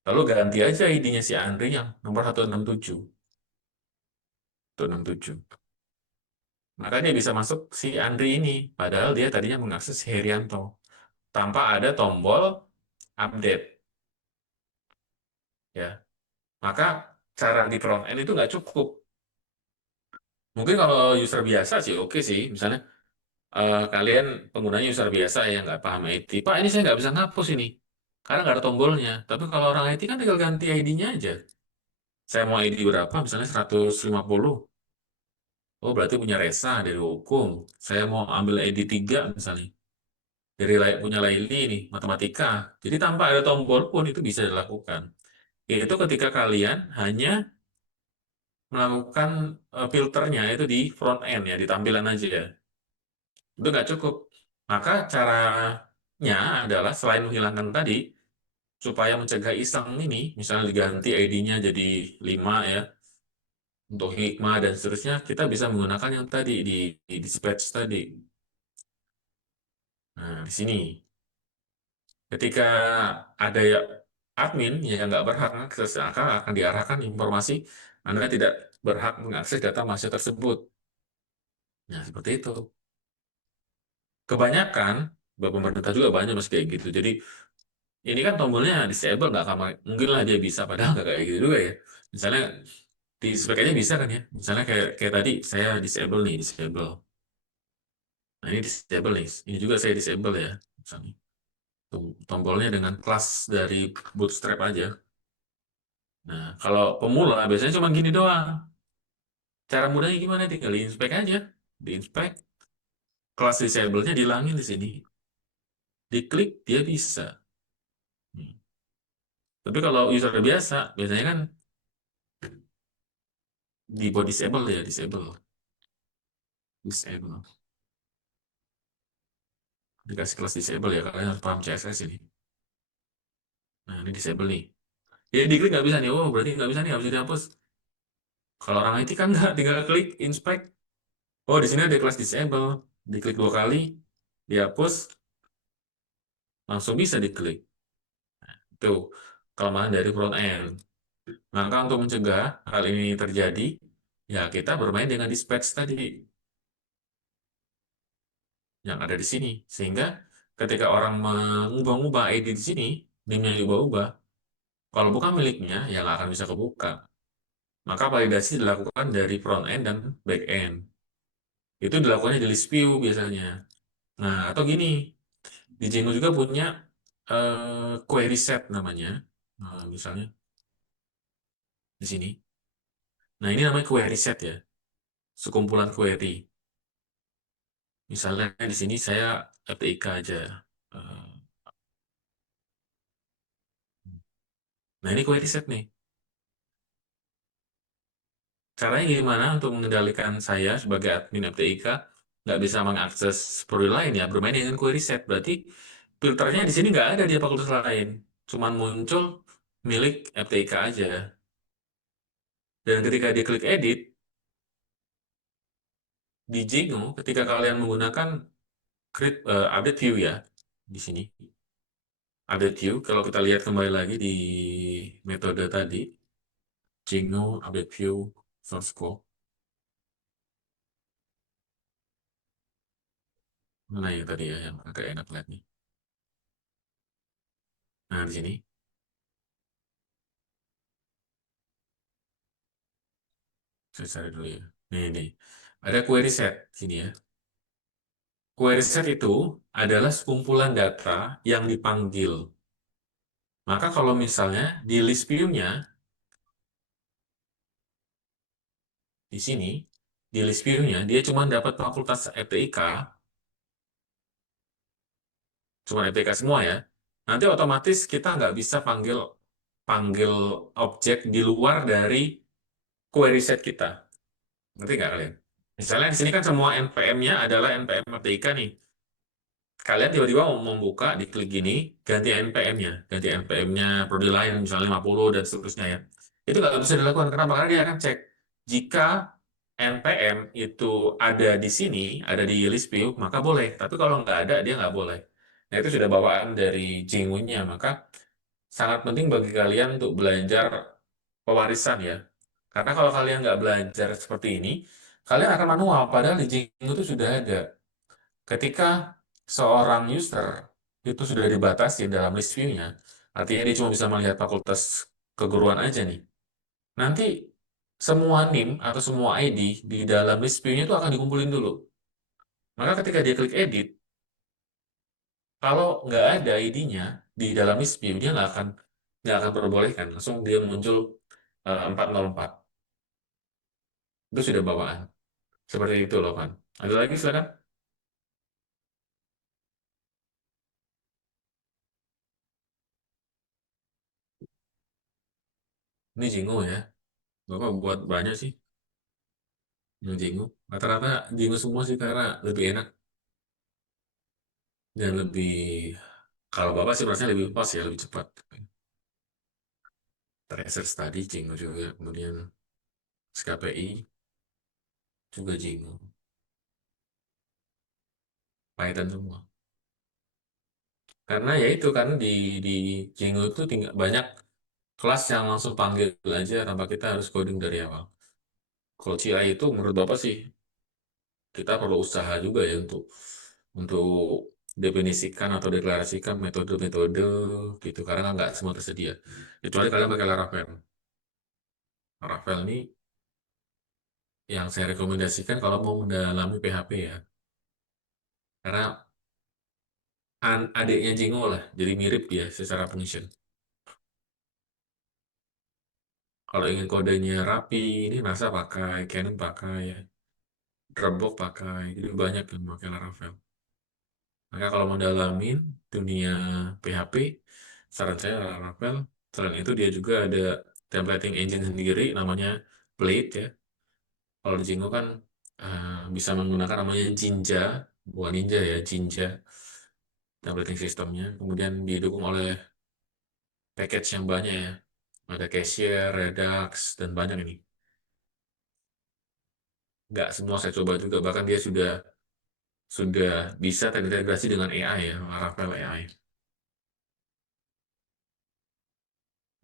lalu ganti aja ID-nya si Andri yang nomor 167. 167. Maka dia bisa masuk si Andri ini. Padahal dia tadinya mengakses Herianto. Tanpa ada tombol update. Ya, maka cara di front end itu nggak cukup. Mungkin kalau user biasa sih oke sih. Misalnya kalian penggunanya user biasa yang nggak paham IT. Pak, ini saya nggak bisa ngapus ini. Karena nggak ada tombolnya. Tapi kalau orang IT kan tinggal ganti ID-nya aja. Saya mau ID berapa? Misalnya 150. Oh, berarti punya Resa dari hukum. Saya mau ambil ID 3 misalnya. Dari punya Laili ini, matematika. Jadi tanpa ada tombol pun itu bisa dilakukan. Itu ketika kalian hanya melakukan filternya itu di front end ya, di tampilan aja ya. Itu nggak cukup. Maka caranya adalah selain menghilangkan tadi, supaya mencegah iseng ini, misalnya diganti ID-nya jadi 5 ya, untuk hikmah dan seterusnya, kita bisa menggunakan yang tadi di dispatch tadi. Nah, di sini. Ketika ada ya admin yang nggak berhak mengakses, akan diarahkan informasi Anda tidak berhak mengakses data mahasiswa tersebut. Nah, seperti itu. Kebanyakan, pemerintah juga banyak masih kayak gitu. Jadi, ini kan tombolnya disable, nggak akan mungkin lah dia bisa, padahal nggak kayak gitu juga ya. Misalnya, di sebagainya bisa kan ya. Misalnya kayak tadi, saya disable nih, disable. Nah, ini disable nih. Ini juga saya disable ya. Misalnya, tombolnya dengan kelas dari Bootstrap aja. Nah, kalau pemula biasanya cuma gini doang. Cara mudahnya gimana? Tinggal di-inspect aja. Di-inspect, kelas disable-nya dihilangin di sini. Diklik, dia bisa. Hmm. Tapi kalau user biasa, biasanya kan di body disable ya, disable. Disable. Dikasih kelas disable ya, kalian harus paham CSS ini. Nah, ini disable nih. Ya, diklik nggak bisa nih. Oh, berarti nggak bisa nih, nggak bisa dihapus. Kalau orang IT kan nggak, tinggal klik, inspect. Oh, di sini ada kelas disable. Diklik 2 kali, dihapus, langsung bisa diklik. Itu kelemahan dari front end. Maka untuk mencegah hal ini terjadi, ya kita bermain dengan dispatch tadi yang ada di sini. Sehingga ketika orang mengubah-ubah ID di sini, NIM-nya diubah-ubah, kalau bukan miliknya, ya nggak akan bisa kebuka. Maka validasi dilakukan dari front end dan back end. Itu dilakukannya di list view biasanya. Nah, atau gini, di Django juga punya query set namanya. Nah, misalnya di sini. Nah, ini namanya query set ya, sekumpulan query. Misalnya di sini saya FTIK aja. Eh, Nah, ini query set nih. Caranya gimana untuk mengendalikan saya sebagai admin FTIK nggak bisa mengakses produk lain ya, bermain dengan query set. Berarti filternya di sini nggak ada di fakultas lain. Cuman muncul milik FTIK aja. Dan ketika diklik edit, di Django, ketika kalian menggunakan update view ya, di sini. Update view, kalau kita lihat kembali lagi di metode tadi, Django, update view, source code. Mana yang tadi ya, yang agak enak lihat nih. Nah, di sini, saya cari dulu ya. Nih. Ada query set sini ya. Query set itu adalah sekumpulan data yang dipanggil. Maka kalau misalnya di list view-nya, di sini, di list view-nya, dia cuma dapat fakultas FTIK, cuma FTIK semua ya. Nanti otomatis kita nggak bisa panggil panggil objek di luar dari query set kita. Ngerti nggak kalian? Misalnya di sini kan semua NPM-nya adalah NPM FTIK nih. Kalian tiba-tiba mau membuka, diklik gini, ganti NPM-nya. Ganti NPM-nya prodi lain, misalnya 50 dan seterusnya ya. Itu nggak bisa dilakukan. Kenapa? Karena dia akan cek. Jika NPM itu ada di sini, ada di list view, maka boleh. Tapi kalau nggak ada, dia nggak boleh. Nah, itu sudah bawaan dari Jingunya. Maka sangat penting bagi kalian untuk belajar pewarisan ya. Karena kalau kalian nggak belajar seperti ini, kalian akan manual. Padahal di Django itu sudah ada. Ketika seorang user itu sudah dibatasi dalam list view-nya, artinya dia cuma bisa melihat fakultas keguruan aja nih. Nanti semua NIM atau semua ID di dalam list view-nya itu akan dikumpulin dulu. Maka ketika dia klik edit, kalau nggak ada ID-nya di dalam list view, dia nggak akan diperbolehkan. Langsung dia muncul 404. Itu sudah bawaan. Seperti itu loh kan. Ada lagi silakan. Ini Jingo ya. Bapak buat banyak sih yang Jingo. Rata-rata Jingo semua sih karena lebih enak dan lebih, kalau Bapak sih merasa lebih pas ya, lebih cepat. Tracer tadi Jingo juga. Kemudian SKPI juga Jingo. Python semua. Karena ya itu kan di Jingo itu tinggal banyak kelas yang langsung panggil aja tanpa kita harus coding dari awal. Kalau CI itu menurut Bapak sih kita perlu usaha juga ya untuk definisikan atau deklarasikan metode-metode gitu karena kan nggak semua tersedia. Kecuali kalian pakai Laravel. Laravel ini yang saya rekomendasikan kalau mau mendalami PHP ya. Karena adiknya Jingo lah, jadi mirip dia secara function. Kalau ingin kodenya rapi, ini NASA pakai, Canon pakai, ya. Dropbox pakai, jadi banyak yang pakai Laravel. Maka kalau mau dalamin dunia PHP, saran saya Laravel. Selain itu dia juga ada templating engine sendiri namanya Blade ya. Kalau di Django kan bisa menggunakan namanya Jinja, bukan Ninja ya, Jinja templating sistemnya. Kemudian didukung oleh package yang banyak ya. Ada Cashier, Redux, dan banyak ini. Nggak semua saya coba juga, bahkan dia sudah bisa terintegrasi dengan AI ya, Laravel AI.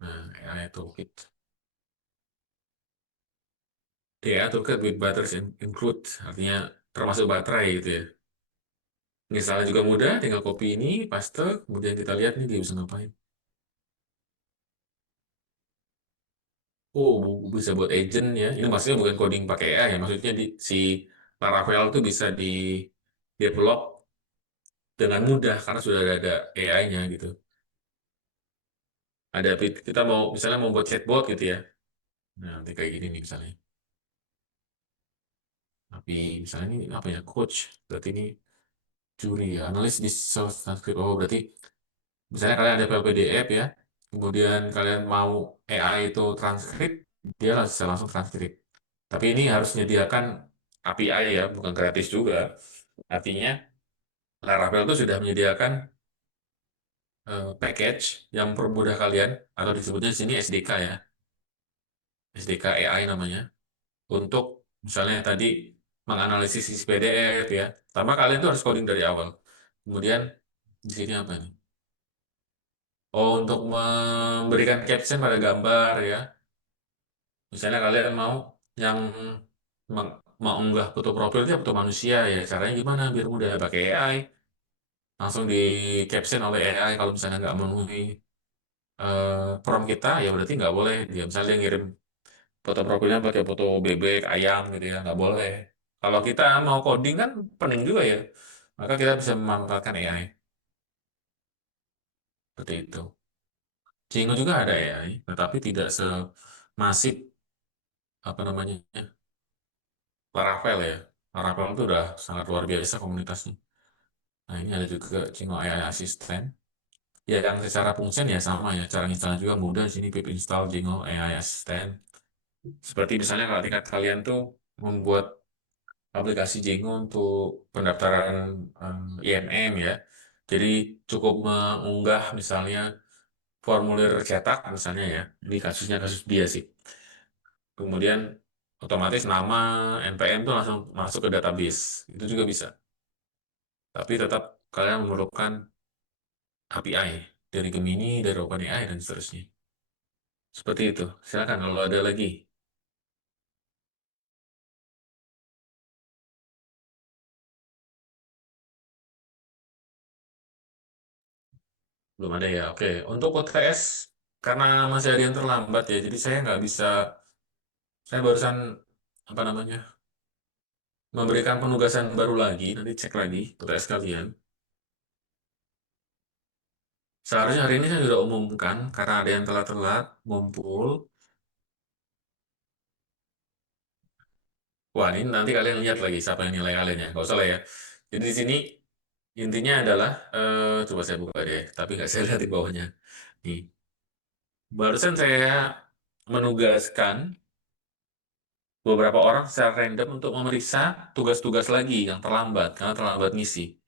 Nah, AI Toolkit. Ya, toolkit with batteries include, artinya termasuk baterai gitu ya. Misalnya juga mudah, tinggal copy ini, paste, kemudian kita lihat nih dia bisa ngapain. Oh, bisa buat agent ya. Ini maksudnya bukan coding pakai AI ya, maksudnya si Laravel itu bisa di develop dengan mudah karena sudah ada AI-nya gitu. Kita mau misalnya mau buat chatbot gitu ya. Nah, nanti kayak gini nih misalnya. Tapi misalnya ini apa ya, coach, berarti ini juri ya, analis di source transcript. Oh, berarti misalnya kalian ada file PDF ya, kemudian kalian mau AI itu transkrip, dia bisa langsung transkrip. Tapi ini harus menyediakan API ya, bukan gratis juga. Artinya Laravel itu sudah menyediakan package yang mempermudah kalian, atau disebutnya di sini SDK ya, SDK AI namanya, untuk misalnya tadi menganalisis isi PDF ya. Pertama kalian tuh harus coding dari awal. Kemudian di sini apa nih? Oh, untuk memberikan caption pada gambar ya. Misalnya kalian mau yang mengunggah foto profil dia foto manusia ya. Caranya gimana biar mudah pakai AI. Langsung di caption oleh AI kalau misalnya nggak memenuhi prompt kita ya berarti nggak boleh. Dia misalnya ngirim foto profilnya pakai foto bebek, ayam gitu ya, nggak boleh. Kalau kita mau coding kan pening juga ya. Maka kita bisa memanfaatkan AI. Seperti itu. Jingo juga ada AI, tetapi tidak semasif apa namanya Laravel ya. Laravel itu udah sangat luar biasa komunitasnya. Nah ini ada juga Jingo AI Assistant. Ya yang secara function ya sama ya. Cara instalnya juga mudah. Di sini pip install Jingo AI Assistant. Seperti misalnya kalau tingkat kalian tuh membuat aplikasi Jingo untuk pendaftaran IMM ya. Jadi cukup mengunggah misalnya formulir cetak misalnya ya. Ini kasusnya kasus dia sih. Kemudian otomatis nama NPM itu langsung masuk ke database. Itu juga bisa. Tapi tetap kalian memerlukan API dari Gemini, dari OpenAI, dan seterusnya. Seperti itu. Silakan kalau ada lagi. Belum ada ya. Oke, untuk UTS karena masih ada yang terlambat ya, jadi saya nggak bisa. Saya barusan apa namanya memberikan penugasan baru lagi. Nanti cek lagi UTS kalian. Seharusnya hari ini saya sudah umumkan karena ada yang telat-telat ngumpul. Wah, ini nanti kalian lihat lagi siapa yang nilai kalian ya. Nggak usah lah ya. Jadi di sini intinya adalah, coba saya buka deh, tapi nggak saya lihat di bawahnya. Nih, barusan saya menugaskan beberapa orang secara random untuk memeriksa tugas-tugas lagi yang terlambat, karena terlambat ngisi.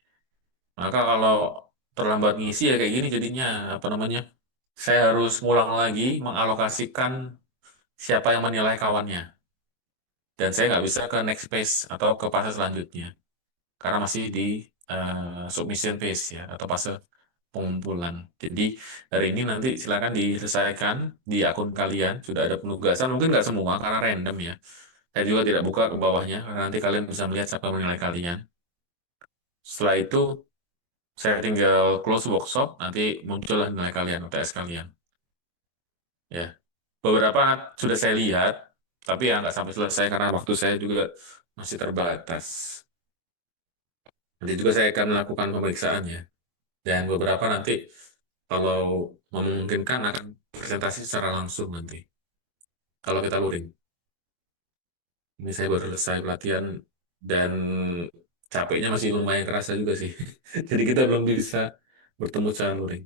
Maka kalau terlambat ngisi ya kayak gini jadinya, apa namanya, saya harus ngulang lagi mengalokasikan siapa yang menilai kawannya. Dan saya nggak bisa ke next phase atau ke fase selanjutnya. Karena masih di submission phase ya, atau fase pengumpulan. Jadi hari ini nanti silakan diselesaikan di akun kalian. Sudah ada penugasan, mungkin nggak semua karena random ya. Saya juga tidak buka ke bawahnya, karena nanti kalian bisa melihat siapa yang menilai kalian. Setelah itu, saya tinggal close workshop, nanti muncullah nilai kalian, UTS kalian. Ya, beberapa sudah saya lihat, tapi ya nggak sampai selesai karena waktu saya juga masih terbatas. Nanti juga saya akan melakukan pemeriksaan ya. Dan beberapa nanti kalau memungkinkan akan presentasi secara langsung nanti. Kalau kita luring. Ini saya baru selesai pelatihan dan capeknya masih lumayan kerasa juga sih. Jadi kita belum bisa bertemu secara luring.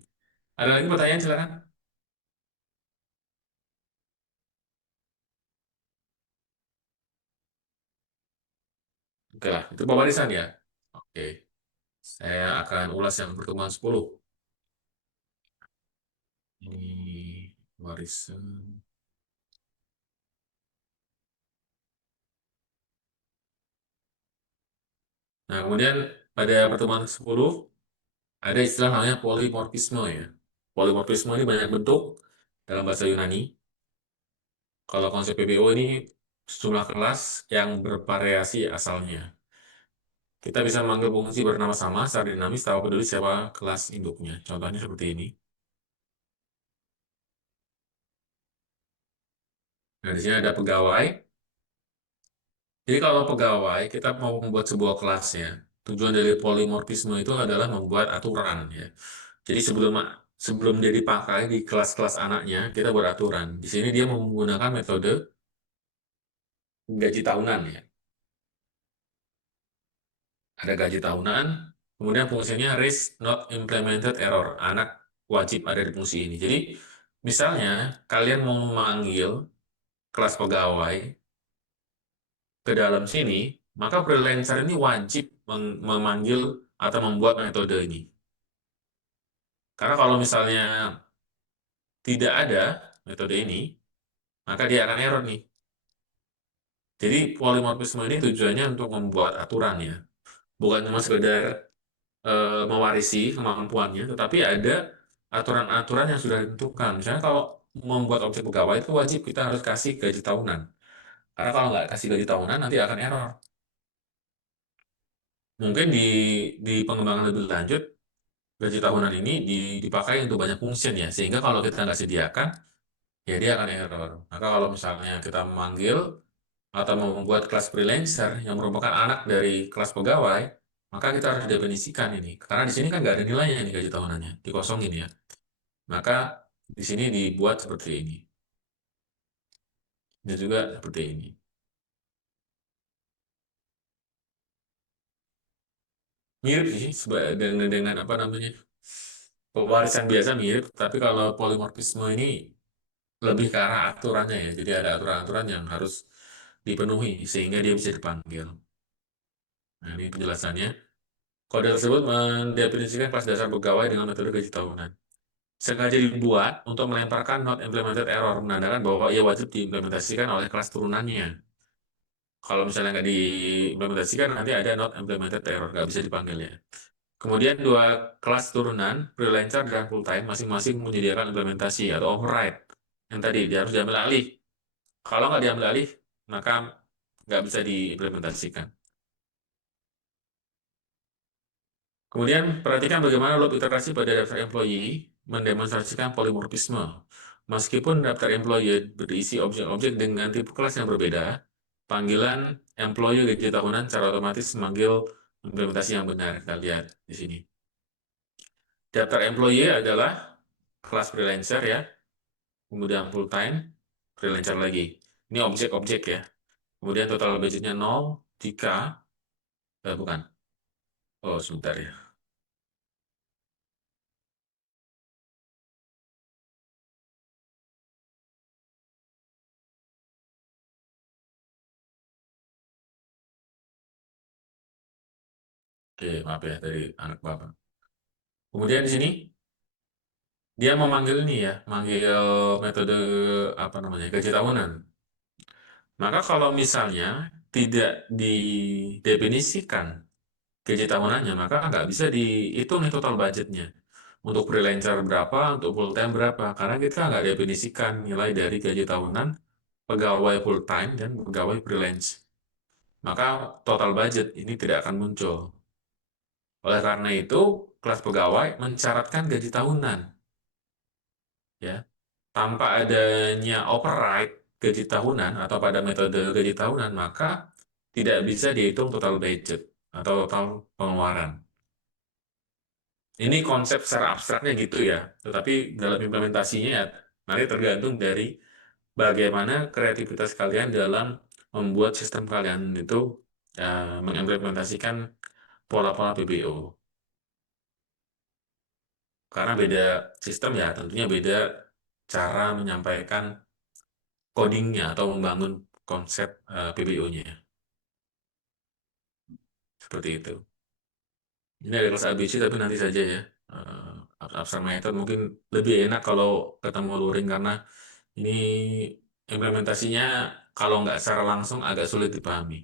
Ada lagi pertanyaan silakan. Oke lah, itu pembarisan ya. Oke, saya akan ulas yang pertemuan 10. Ini warisan. Nah, kemudian pada pertemuan 10 ada istilah namanya polimorfisme ya. Polimorfisme ini banyak bentuk dalam bahasa Yunani. Kalau konsep PBO ini jumlah kelas yang bervariasi asalnya. Kita bisa memanggil fungsi bernama sama secara dinamis tanpa peduli siapa kelas induknya. Contohnya seperti ini. Nah, di sini ada pegawai. Jadi kalau pegawai, kita mau membuat sebuah kelasnya. Tujuan dari polimorfisme itu adalah membuat aturan ya. Jadi sebelum sebelum dia dipakai di kelas-kelas anaknya, kita buat aturan. Di sini dia menggunakan metode gaji tahunan ya. Ada gaji tahunan, kemudian fungsinya risk not implemented error. Anak wajib ada di fungsi ini. Jadi misalnya kalian mau memanggil kelas pegawai ke dalam sini, maka freelancer ini wajib memanggil atau membuat metode ini. Karena kalau misalnya tidak ada metode ini, maka dia akan error nih. Jadi polimorfisme ini tujuannya untuk membuat aturan ya, bukan cuma sekedar mewarisi kemampuannya, tetapi ada aturan-aturan yang sudah ditentukan. Misalnya kalau membuat objek pegawai itu wajib kita harus kasih gaji tahunan. Karena kalau nggak kasih gaji tahunan nanti akan error. Mungkin di pengembangan lebih lanjut gaji tahunan ini dipakai untuk banyak fungsi ya, sehingga kalau kita nggak sediakan, ya dia akan error. Maka kalau misalnya kita memanggil atau mau membuat kelas freelancer yang merupakan anak dari kelas pegawai, maka kita harus definisikan ini. Karena di sini kan nggak ada nilainya ini gaji tahunannya, dikosongin ya. Maka di sini dibuat seperti ini. Dan juga seperti ini. Mirip sih dengan apa namanya, pewarisan biasa mirip, tapi kalau polimorfisme ini lebih ke arah aturannya ya. Jadi ada aturan-aturan yang harus dipenuhi sehingga dia bisa dipanggil. Nah, ini penjelasannya. Kode tersebut mendefinisikan kelas dasar pegawai dengan metode gaji tahunan. Sengaja dibuat untuk melemparkan not implemented error, menandakan bahwa ia wajib diimplementasikan oleh kelas turunannya. Kalau misalnya nggak diimplementasikan, nanti ada not implemented error, nggak bisa dipanggil ya. Kemudian dua kelas turunan, freelancer dan full time, masing-masing menyediakan implementasi atau override. Yang tadi, dia harus diambil alih. Kalau nggak diambil alih, maka nggak bisa diimplementasikan. Kemudian perhatikan bagaimana loop iterasi pada daftar employee. mendemonstrasikan polimorfisme. Meskipun daftar employee berisi objek-objek dengan tipe kelas yang berbeda, panggilan employee gaji tahunan secara otomatis memanggil implementasi yang benar. Kita lihat di sini. Daftar employee adalah kelas freelancer ya, kemudian full time, freelancer lagi. Ini objek-objek ya. Kemudian total budgetnya 0 jika, bukan. Oh, sebentar ya. Oke, maaf ya dari anak Bapak. Kemudian di sini dia memanggil ini ya, manggil metode apa namanya, gaji tahunan. Maka kalau misalnya tidak didefinisikan gaji tahunannya, maka nggak bisa dihitung nih total budgetnya. Untuk freelancer berapa, untuk full time berapa, karena kita nggak definisikan nilai dari gaji tahunan pegawai full time dan pegawai freelance. Maka total budget ini tidak akan muncul. Oleh karena itu, kelas pegawai mensyaratkan gaji tahunan. Ya, tanpa adanya override gaji tahunan atau pada metode gaji tahunan, maka tidak bisa dihitung total budget atau total pengeluaran. Ini konsep secara abstraknya gitu ya, tetapi dalam implementasinya ya, nanti tergantung dari bagaimana kreativitas kalian dalam membuat sistem kalian itu mengimplementasikan pola-pola PBO. Karena beda sistem ya, tentunya beda cara menyampaikan codingnya atau membangun konsep PBO-nya. Seperti itu. Ini ada kelas ABC tapi nanti saja ya. Abstract method mungkin lebih enak kalau ketemu luring karena ini implementasinya kalau nggak secara langsung agak sulit dipahami.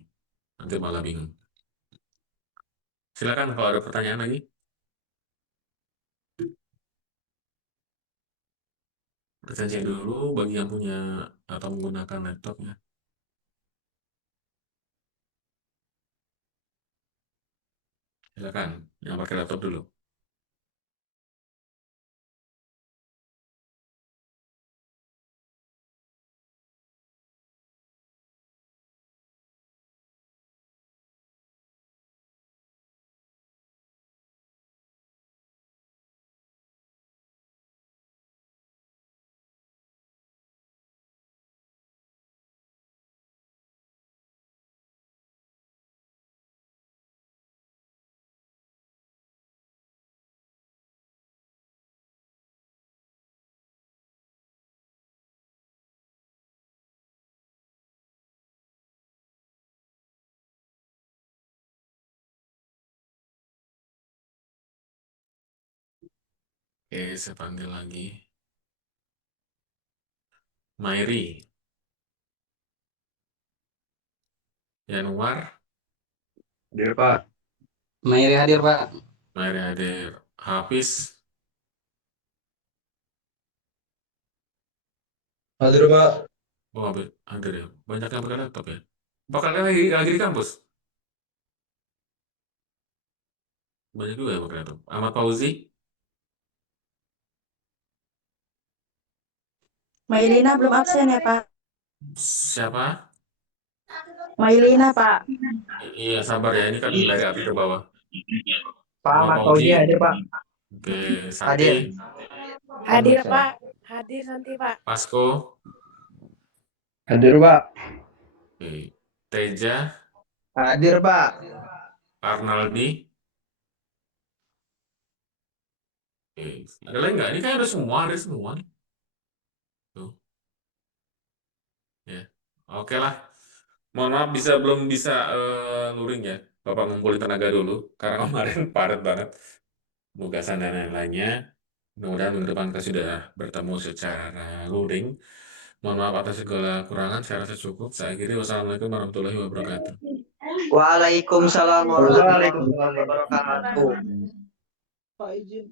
Nanti malah bingung. Silakan kalau ada pertanyaan lagi. Presentasi dulu bagi yang punya atau menggunakan laptop ya. Silakan yang pakai laptop dulu. Oke, saya panggil lagi. Mairi, Yanuar, Hadir, Pak. Mairi hadir, Pak. Mairi hadir. Hafiz, Hadir, Pak. oh hadir ya. Banyak yang pakai laptop ya. Oh, kalian lagi di kampus? Banyak juga yang pakai laptop. Ahmad Fauzi, Mailina belum absen ya, Pak? siapa? Mailina, Pak. Iya, sabar ya. Ini kan dari atas ke bawah. Pak Ahmad Ahmad Fauzi. Fauzi hadir, Pak. Oke, Santi, Hadir. Hadir, Pak. Hadir nanti, Pak. Pasko, Hadir, Pak. oke. Teja, Hadir, Pak. Arnaldi. Oke. Ada lagi nggak? Ini kan ada semua nih. Tuh. Ya. Oke lah. Mohon maaf belum bisa luring ya. Bapak ngumpulin tenaga dulu. Karena kemarin padat banget tugasan dan lain-lainnya. Mudah-mudahan minggu depan kita sudah bertemu secara luring. Mohon maaf atas segala kurangan. Saya rasa cukup. Saya akhiri. Wassalamualaikum warahmatullahi wabarakatuh. Waalaikumsalam warahmatullahi wabarakatuh. Pak izin.